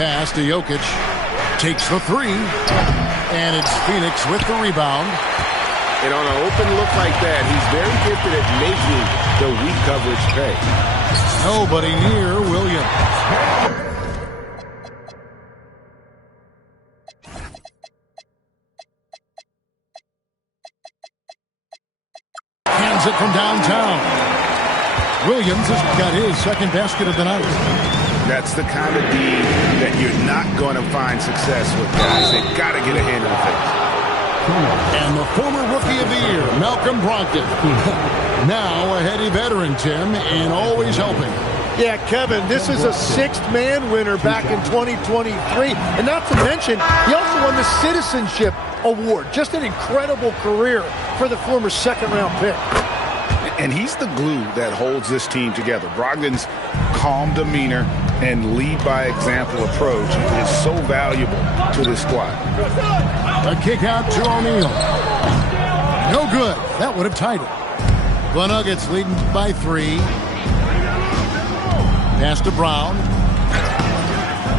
Pass to Jokic. Takes the 3. And it's Phoenix with the rebound. And on an open look like that, he's very gifted at making the weak coverage pay. Nobody near Williams. Hands it from downtown. Williams has got his second basket of the night. That's the kind of D that you're not going to find success with, guys. They've got to get a hand in the face. And the former Rookie of the Year, Malcolm Brogdon. Now a heady veteran, Tim, and always helping. Yeah, Kevin, this is a 6th-man winner back in 2023. And not to mention, he also won the Citizenship Award. Just an incredible career for the former second-round pick. And he's the glue that holds this team together. Brogdon's calm demeanor and lead-by-example approach is so valuable to this squad. A kick out to O'Neal. No good. That would have tied it. The Nuggets leading by 3. Pass to Brown.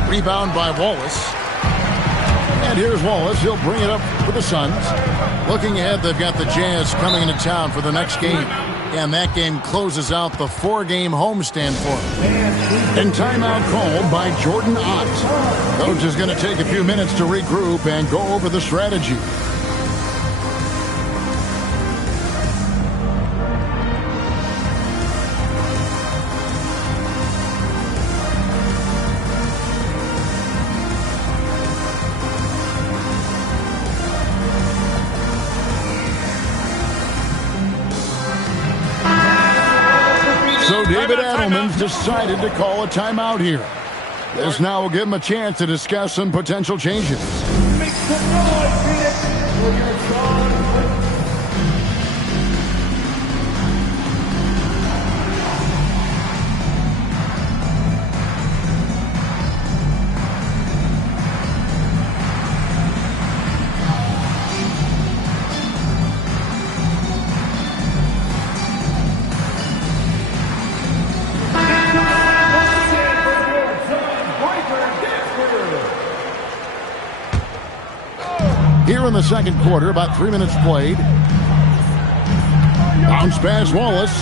Rebound by Wallace. And here's Wallace. He'll bring it up for the Suns. Looking ahead, they've got the Jazz coming into town for the next game. And that game closes out the 4-game homestand for them. And timeout called by Jordan Ott. Coach is going to take a few minutes to regroup and go over the strategy. So David Adelman's decided to call a timeout here. This now will give him a chance to discuss some potential changes. Make some noise, Phoenix, for your starting Here in the second quarter, about 3 minutes played. Bounce pass, Wallace.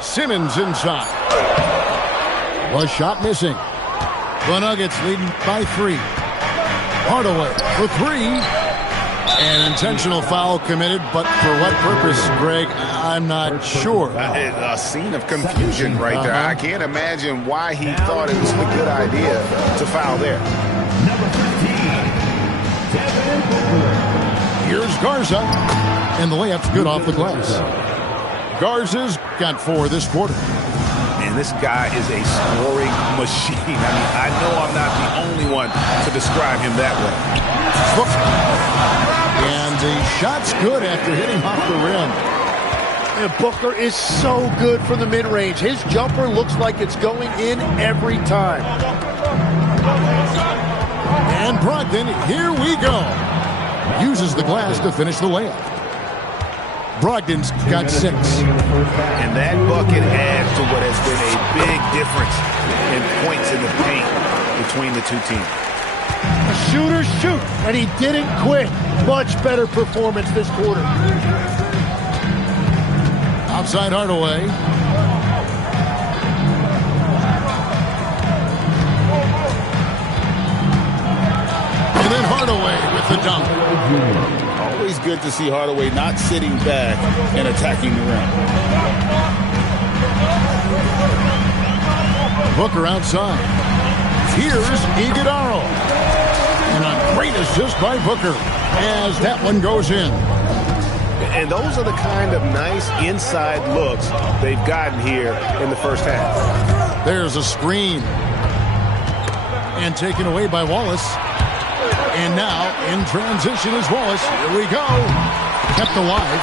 Simmons inside. Was shot missing. The Nuggets leading by 3. Hardaway for 3. An intentional foul committed, but for what purpose, Greg? I'm not sure. A scene of confusion right there. I can't imagine why he thought it was a good idea to foul there. Number 15, Devin Booker. Here's Garza, and the layup's good off the glass. Garza's got 4 this quarter. And this guy is a scoring machine. I mean, I know I'm not the only one to describe him that way. And the shot's good after hitting off the rim. And Booker is so good from the mid-range. His jumper looks like it's going in every time. And Brogdon, here we go. Uses the glass to finish the layup. Brogdon's got 6. And that bucket adds to what has been a big difference in points in the paint between the two teams. The shooters shoot, and he didn't quit. Much better performance this quarter. Outside Hardaway. And then Hardaway with the dunk. Always good to see Hardaway not sitting back and attacking the rim. Booker outside. Here's Iguodala. And a great assist by Booker as that one goes in. And those are the kind of nice inside looks they've gotten here in the first half. There's a screen. And taken away by Wallace. And now in transition is Wallace. Here we go. Kept alive.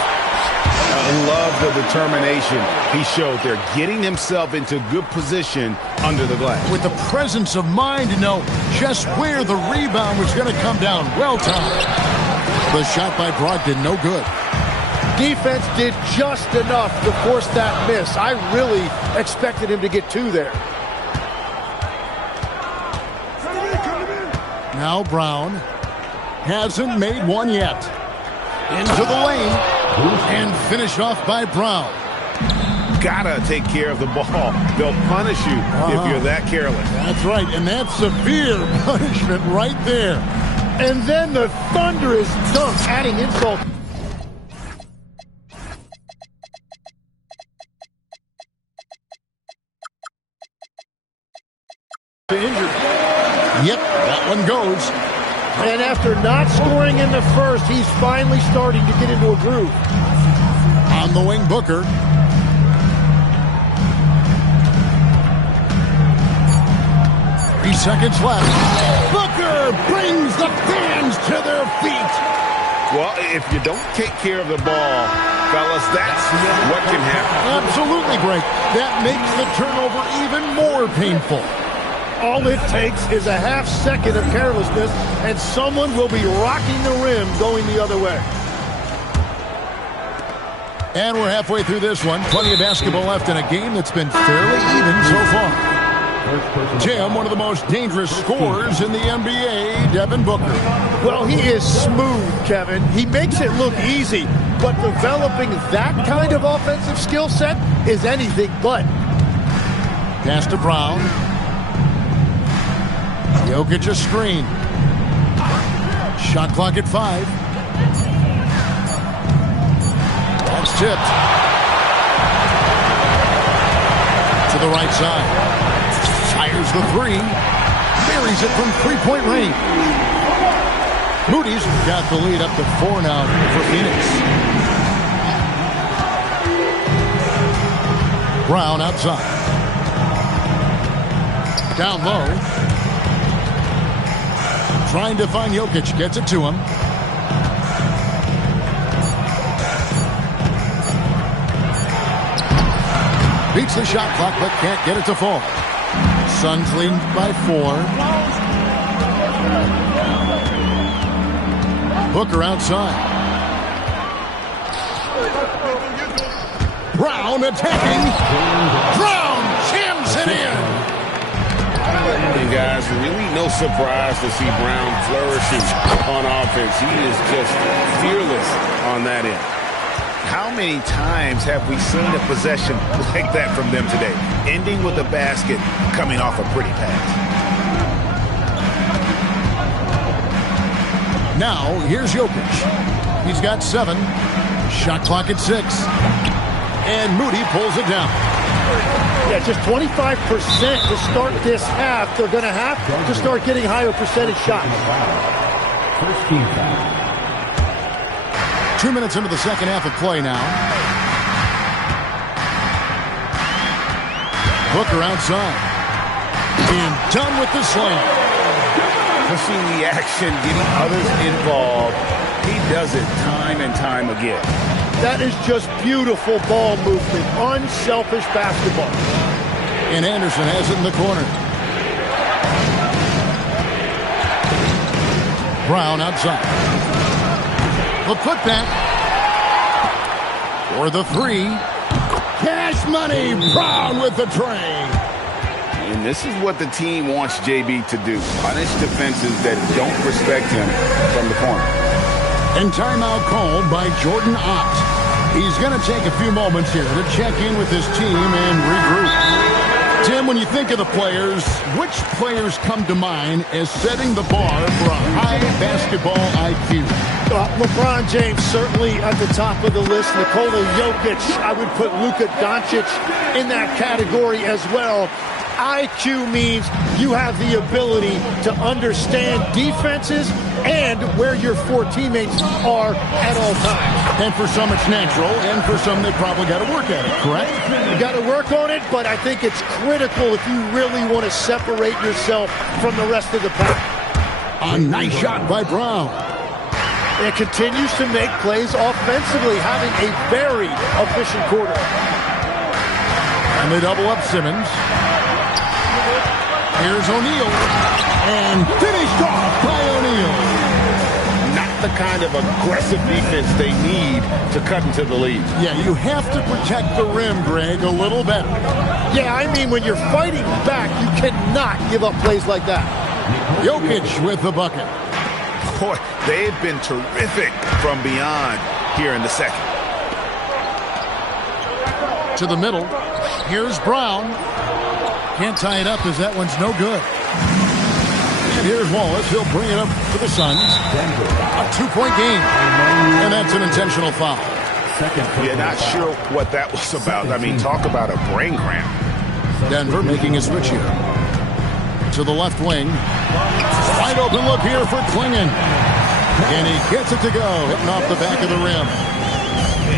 I love the determination he showed there, getting himself into good position under the glass. With the presence of mind to know just where the rebound was going to come down. Well timed. The shot by Brogdon, no good. Defense did just enough to force that miss. I really expected him to get 2 there. Now Brown hasn't made one yet. Into the lane and finished off by Brown. Gotta take care of the ball. They'll punish you if you're that careless. That's right, and that's severe punishment right there. And then the thunderous dunk, adding insult. Injured. Yep, that one goes. And after not scoring in the first, he's finally starting to get into a groove. On the wing, Booker. Seconds left. Booker brings the fans to their feet. Well, if you don't take care of the ball, fellas, that's what can happen. Absolutely, Greg. That makes the turnover even more painful. All it takes is a half second of carelessness, and someone will be rocking the rim going the other way. And we're halfway through this one. Plenty of basketball left in a game that's been fairly even so far. Tim, one of the most dangerous scorers in the NBA, Devin Booker. Well, he is smooth, Kevin. He makes it look easy, but developing that kind of offensive skill set is anything but. Pass to Brown. Jokic a screen. Shot clock at 5. That's tipped. To the right side. Fires the 3. Buries it from three-point range. Moody's got the lead up to 4 now for Phoenix. Brown outside. Down low. Trying to find Jokic. Gets it to him. Beats the shot clock, but can't get it to fall. Suns leading by 4. Booker outside. Brown attacking. Brown jams it in. And guys, really no surprise to see Brown flourishing on offense. He is just fearless on that end. How many times have we seen a possession like that from them today? Ending with a basket, coming off a pretty pass. Now, here's Jokic. He's got 7. Shot clock at 6. And Moody pulls it down. Yeah, just 25% to start this half. They're going to have to start getting higher percentage shots. First team foul. 2 minutes into the second half of play now. Booker outside. And done with the slam. Pushing the action, getting others involved. He does it time and time again. That is just beautiful ball movement. Unselfish basketball. And Anderson has it in the corner. Brown outside. The putback. For the 3. Cash money. Brown with the tray. And this is what the team wants JB to do. Punish defenses that don't respect him from the corner. And timeout called by Jordan Ott. He's going to take a few moments here to check in with his team and regroup. Tim, when you think of the players, which players come to mind as setting the bar for a high basketball IQ? LeBron James certainly at the top of the list. Nikola Jokic, I would put Luka Doncic in that category as well. IQ means you have the ability to understand defenses and where your 4 teammates are at all times. And for some it's natural, and for some they probably got to work at it, correct? You got to work on it, but I think it's critical if you really want to separate yourself from the rest of the pack. A nice shot by Brown. And continues to make plays offensively, having a very efficient quarter. And they double up Simmons. Here's O'Neal. And finished off by O'Neal. Not the kind of aggressive defense they need to cut into the lead. Yeah, you have to protect the rim, Greg, a little better. Yeah, I mean, when you're fighting back, you cannot give up plays like that. Jokic with the bucket. Boy, they've been terrific from beyond here in the second. To the middle. Here's Brown. Can't tie it up as that one's no good. And here's Wallace. He'll bring it up for the Suns. A 2-point game. And that's an intentional foul. Yeah, not sure what that was about. I mean, talk about a brain cramp. Denver making a switch here. To the left wing. Wide open look here for Klingon. And he gets it to go. Hitting off the back of the rim.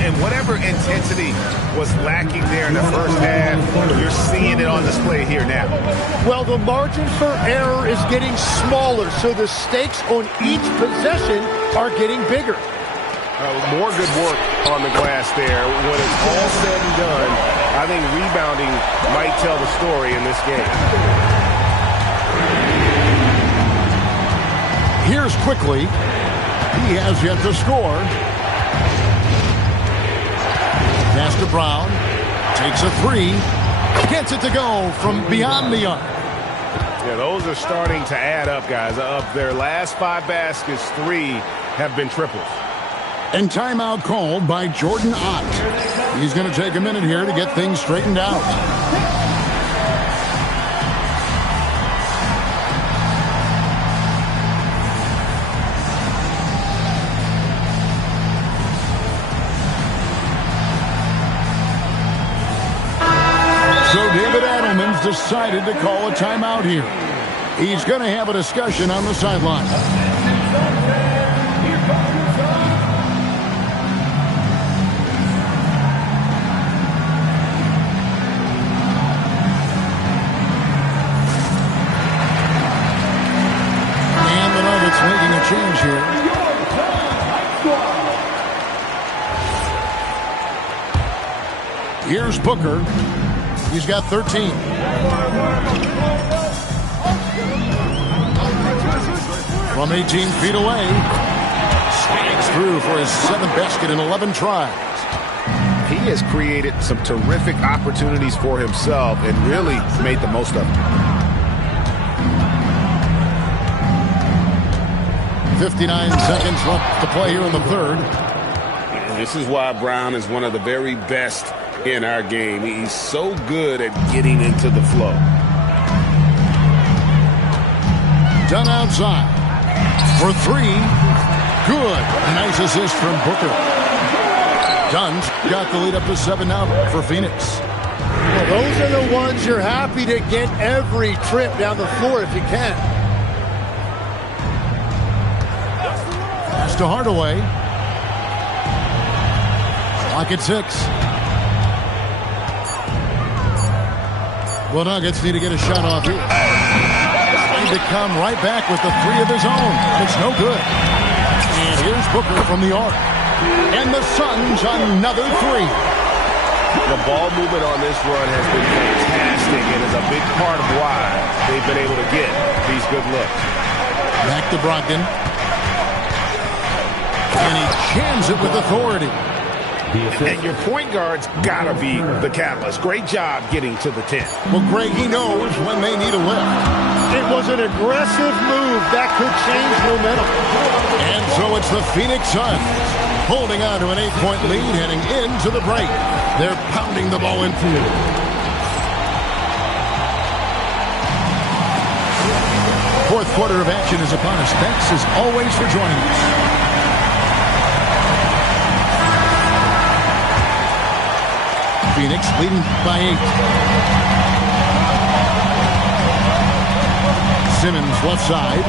And whatever intensity was lacking there in the first half, you're seeing it on display here now. Well, the margin for error is getting smaller, so the stakes on each possession are getting bigger. More good work on the glass there. When it's all said and done, I think rebounding might tell the story in this game. Here's quickly. He has yet to score. Pass to Brown. Takes a 3. Gets it to go from beyond the arc. Yeah, those are starting to add up, guys. Of their last 5 baskets, 3 have been triples. And timeout called by Jordan Ott. He's going to take a minute here to get things straightened out. So David Adelman's decided to call a timeout here. He's going to have a discussion on the sideline. change here. Here's Booker. He's got 13. From 18 feet away. Slides through for his 7th basket in 11 tries. He has created some terrific opportunities for himself and really made the most of them. 59 seconds left to play here in the third. And this is why Brown is one of the very best in our game. He's so good at getting into the flow. Done outside for 3. Good. Nice assist from Booker. Dunn's got the lead up to 7 now for Phoenix. Well, those are the ones you're happy to get every trip down the floor if you can. Pass to Hardaway. Clock at 6. Well, Nuggets need to get a shot off here. Trying to come right back with the 3 of his own. It's no good. And here's Booker from the arc. And the Suns another 3. The ball movement on this run has been fantastic and is a big part of why they've been able to get these good looks. Back to Brogdon. And he jams it with authority. And your point guard's got to be the catalyst. Great job getting to the 10. Well, Greg, he knows when they need a lift. It was an aggressive move that could change momentum. And so it's the Phoenix Suns holding on to an 8-point lead heading into the break. They're pounding the ball in field. Fourth quarter of action is upon us. Thanks as always for joining us. Phoenix leading by 8. Simmons left side.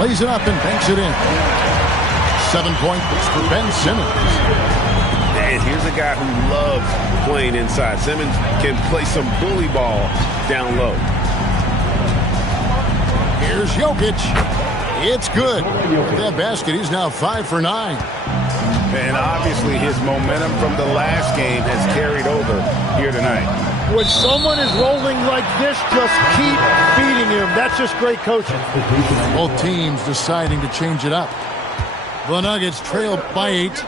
Lays it up and banks it in. 7 points for Ben Simmons. And here's a guy who loves playing inside. Simmons can play some bully ball down low. Here's Jokic. It's good. With that basket, he's now 5 for 9. And obviously his momentum from the last game has carried over here tonight. When someone is rolling like this, just keep feeding him. That's just great coaching. Both teams deciding to change it up. The Nuggets trail by 8.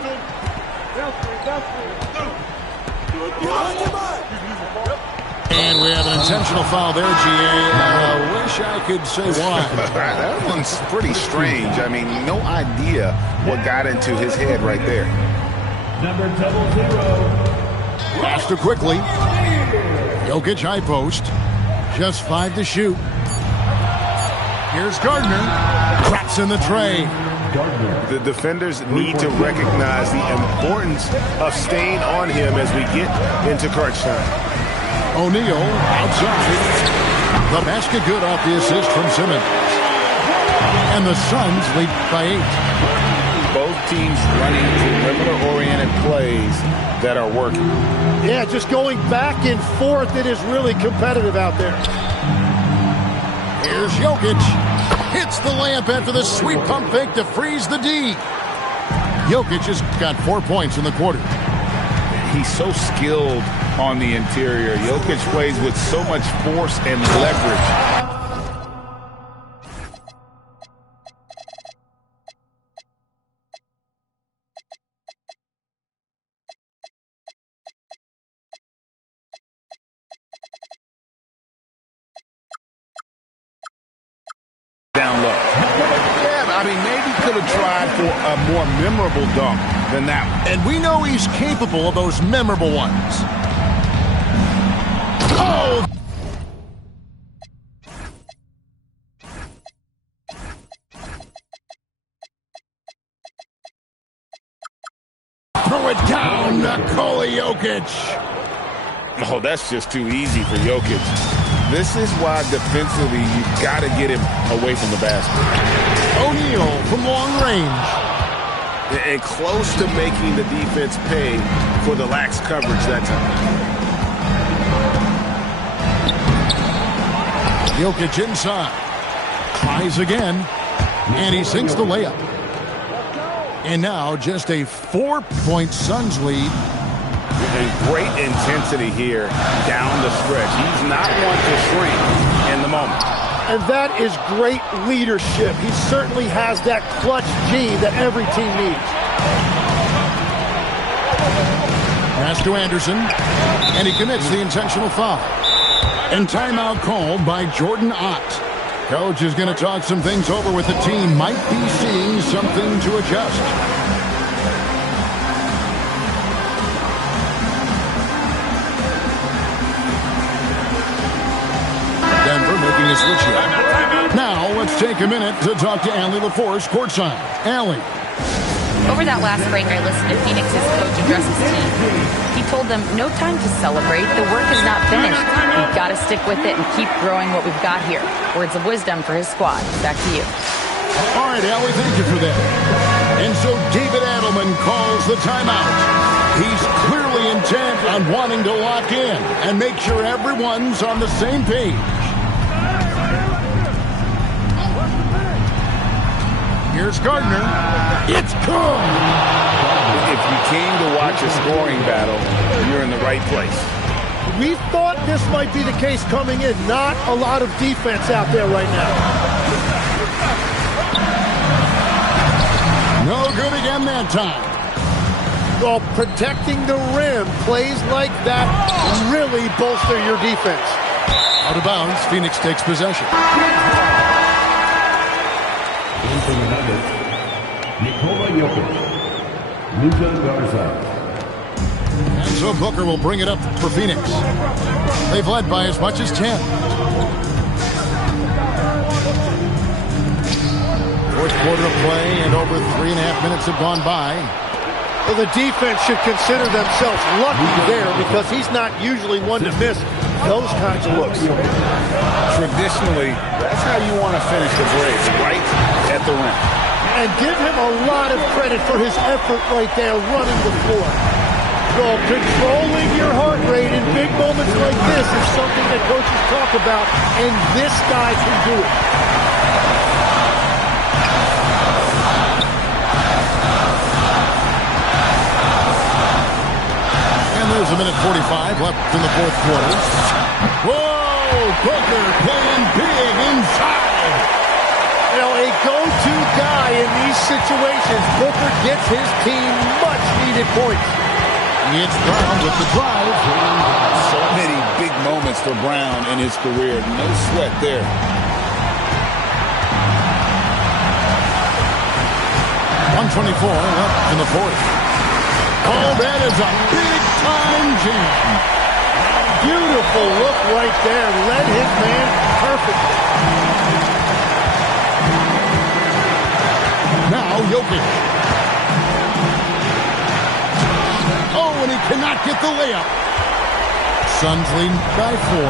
And we have an intentional foul there, GA. I wish I could say why. That one's pretty strange. I mean, no idea what got into his head right there. Number 00. Faster quickly. Jokic high post. Just 5 to shoot. Here's Gardner. Traps in the tray. The defenders need to recognize the importance of staying on him as we get into crunch time. O'Neal outside. The basket good off the assist from Simmons. And the Suns lead by 8. Both teams running perimeter-oriented plays that are working. Yeah, just going back and forth. It is really competitive out there. Here's Jokic. Hits the layup after the sweep pump fake to freeze the D. Jokic has got 4 points in the quarter. He's so skilled on the interior. Jokic plays with so much force and leverage. Down low. Yeah, I mean, maybe could have tried for a more memorable dunk than that one. And we know he's capable of those memorable ones. Oh! Throw it down, Nikola Jokic. Oh, that's just too easy for Jokic. This is why defensively you've got to get him away from the basket. O'Neal from long range. And close to making the defense pay for the lax coverage that time. Jokic inside. Tries again, and he sinks the layup. And now just a 4-point Suns lead. And great intensity here down the stretch. He's not one to shrink in the moment. And that is great leadership. He certainly has that clutch gene that every team needs. Pass to Anderson, and he commits the intentional foul. And timeout called by Jordan Ott. Coach is going to talk some things over with the team. Might be seeing something to adjust. Denver making a switch here. Now let's take a minute to talk to Allie LaForce courtside. Allie. Over that last break, I listened to Phoenix's coach address his team. He told them, no time to celebrate. The work is not finished. We've got to stick with it and keep growing what we've got here. Words of wisdom for his squad. Back to you. All right, Allie, thank you for that. And so David Adelman calls the timeout. He's clearly intent on wanting to lock in and make sure everyone's on the same page. Here's Gardner. It's good. If you came to watch a scoring battle, you're in the right place. We thought this might be the case coming in. Not a lot of defense out there right now. No good again that time. Well, protecting the rim, plays like that really bolster your defense. Out of bounds, Phoenix takes possession. For the Nuggets, Nikola Jokic, Luka Garza. And so Booker will bring it up for Phoenix. They've led by as much as 10. Fourth quarter of play, and over 3.5 minutes have gone by. Well, the defense should consider themselves lucky there because he's not usually one to miss those kinds of looks. Traditionally, that's how you want to finish the break, right at the rim. And give him a lot of credit for his effort right there running the floor. Well, controlling your heart rate in big moments like this is something that coaches talk about, and this guy can do it. There's a minute 45 left in the fourth quarter. Whoa! Booker playing big inside. You know, a go-to guy in these situations. Booker gets his team much-needed points. It's Brown with the drive. So many big moments for Brown in his career. No sweat there. .124 left in the fourth. Oh, that is a big-time jam. Beautiful look right there. Led his man perfectly. Now Jokic. Oh, and he cannot get the layup. Suns lead by 4.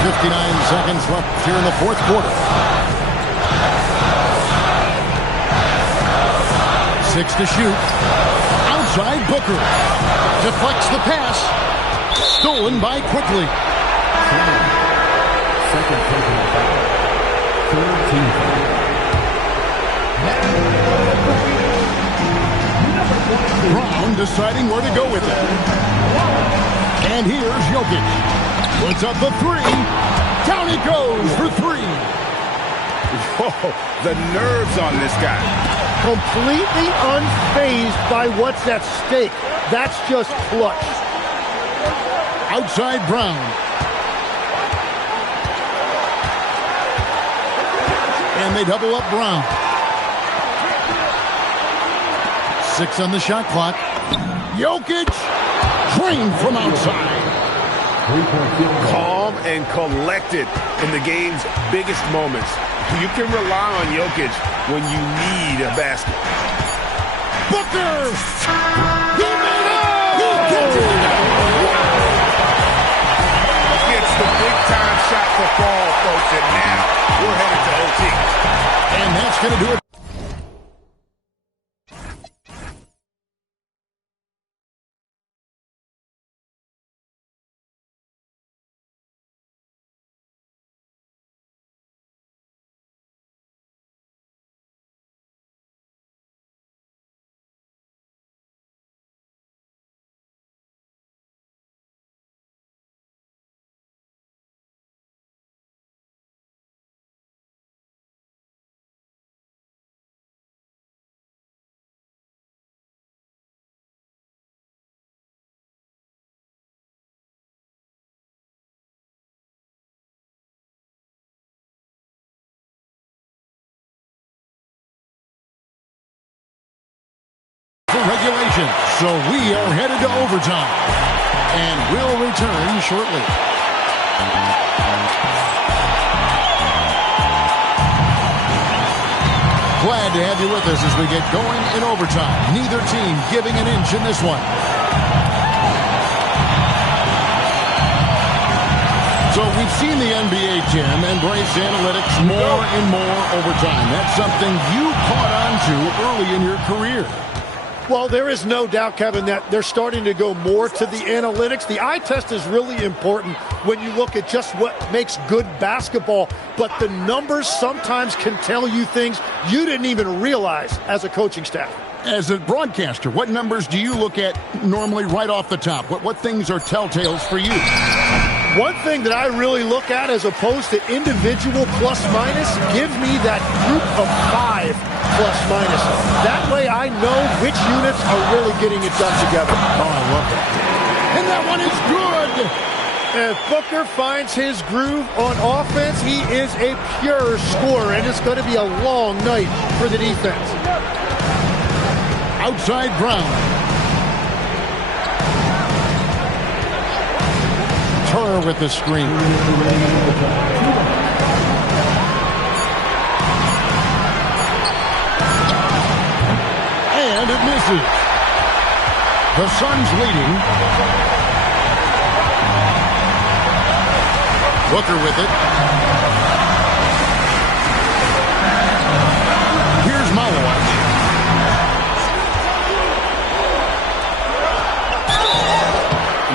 59 seconds left here in the fourth quarter. 6 to shoot. Outside Booker. Deflects the pass. Stolen by Quickly. Second personal foul. Third team foul. Brown deciding where to go with it. And here's Jokic. Puts up the three. Down he goes for 3. Whoa, the nerves on this guy. Completely unfazed by what's at stake. That's just clutch. Outside Brown. And they double up Brown. 6 on the shot clock. Jokic drained from outside. Calm and collected in the game's biggest moments. You can rely on Jokic when you need a basket. Booker! He made it! He gets it! It's the big-time shot for fall, folks, and now we're headed to OT. And that's going to do it. regulation. So we are headed to overtime. And we'll return shortly. Glad to have you with us as we get going in overtime. Neither team giving an inch in this one. So we've seen the NBA, Tim, embrace analytics more and more over time. That's something you caught on to early in your career. Well, there is no doubt, Kevin, that they're starting to go more to the analytics. The eye test is really important when you look at just what makes good basketball. But the numbers sometimes can tell you things you didn't even realize as a coaching staff. As a broadcaster, what numbers do you look at normally right off the top? What things are telltales for you? One thing that I really look at as opposed to individual plus-minus, give me that group of 5 plus-minus. That way I know which units are really getting it done together. Oh, I love that. And that one is good. If Booker finds his groove on offense, he is a pure scorer, and it's going to be a long night for the defense. Outside Brown. Turner with the screen. And it misses. The Suns leading. Booker with it. Here's Malawich.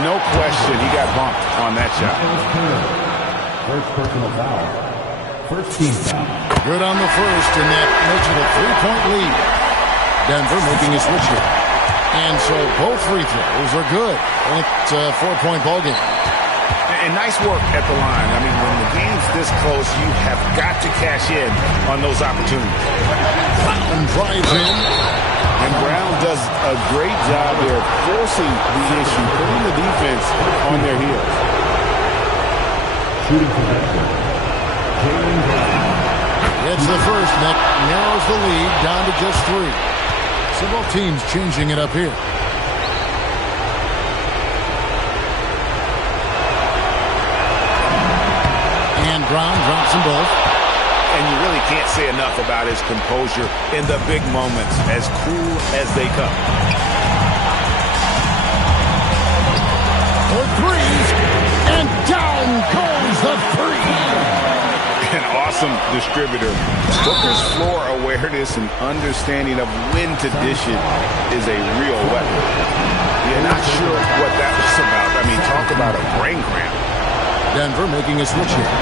No question, he got bumped on that shot. First personal foul. First team foul. Good on the first, and that makes it a 3-point lead. Denver making a switch here. And so both free throws are good. It's a 4-point ballgame. And nice work at the line. I mean, when the game's this close, you have got to cash in on those opportunities. Brown drives in. And Brown does a great job there forcing the issue, putting the defense on their heels. Shooting possession. Jaylen Brown. It's the first. That narrows the lead down to just 3. So both teams changing it up here. And Brown drops them both. And you really can't say enough about his composure in the big moments, as cool as they come. For threes, and down goes the 3. An awesome distributor. Booker's floor awareness and understanding of when to dish it is a real weapon. You're not sure what that was about. I mean, talk about a brain cramp. Denver making a switch here.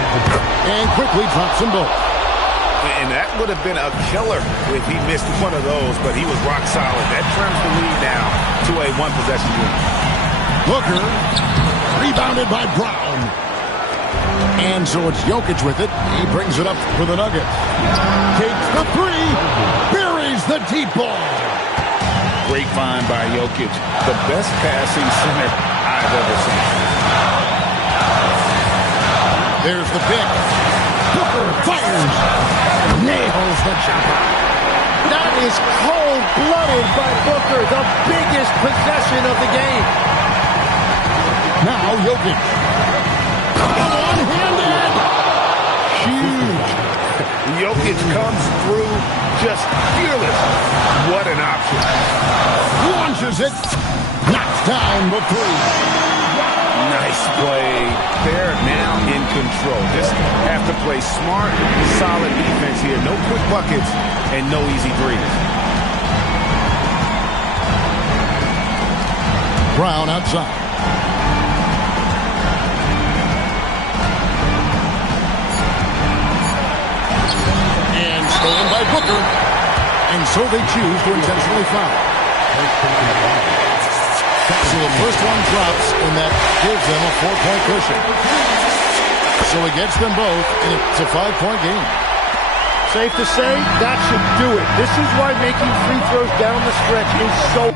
And quickly drops them both. And that would have been a killer if he missed one of those, but he was rock solid. That turns the lead now to a 1-possession game. Booker, rebounded by Brown. And so it's Jokic with it. He brings it up for the Nuggets. Takes the 3, buries the deep ball. Great find by Jokic. The best passing center I've ever seen. There's the pick. Booker fires. Nails the chopper. That is cold-blooded by Booker, the biggest possession of the game. Now Jokic. One-handed. Huge. Jokic comes through just fearless. What an option. Launches it. Knocks down the 3. Nice play. They're now in control. Just have to play smart, solid defense here. No quick buckets and no easy threes. Brown outside. And stolen by Booker. And so they choose to intentionally foul. So the first one drops, and that gives them a 4-point cushion. So it gets them both, and it's a 5-point game. Safe to say, that should do it. This is why making free throws down the stretch is so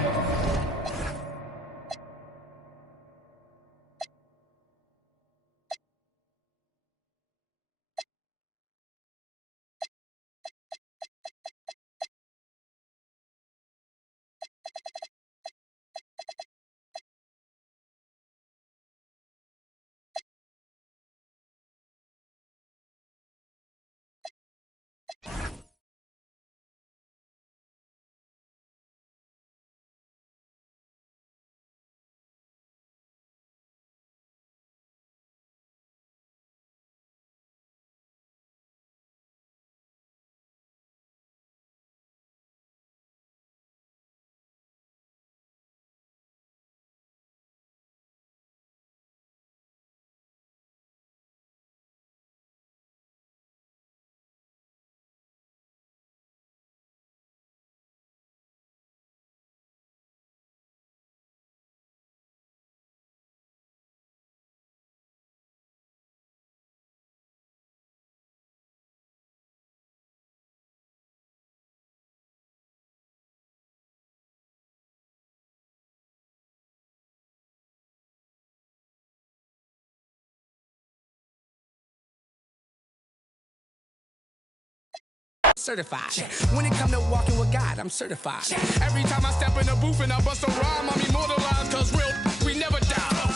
certified. When it come to walking with God, I'm certified. Every time I step in the booth and I bust a rhyme, I'm immortalized, cause real, we never die.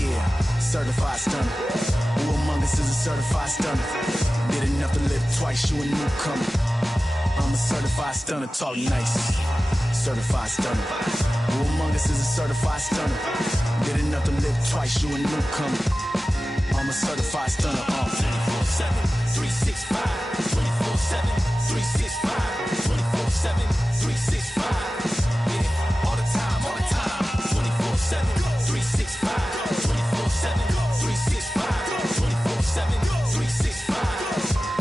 Yeah, certified stunner. Who among us is a certified stunner? Did enough to live twice, you a newcomer. I'm a certified stunner, talk nice. Certified stunner. Who among us is a certified stunner? Did enough to live twice, you a newcomer. I'm a certified stunner. 24/7, 365. 24/7, 365. 24/7, 365. Yeah, all the time, all the time. 24/7, 365. 24/7, 365. 24/7, 365.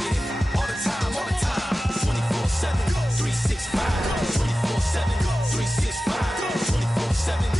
Yeah, all the time, all the time. 24/7, 365. 24/7, 365. 24/7.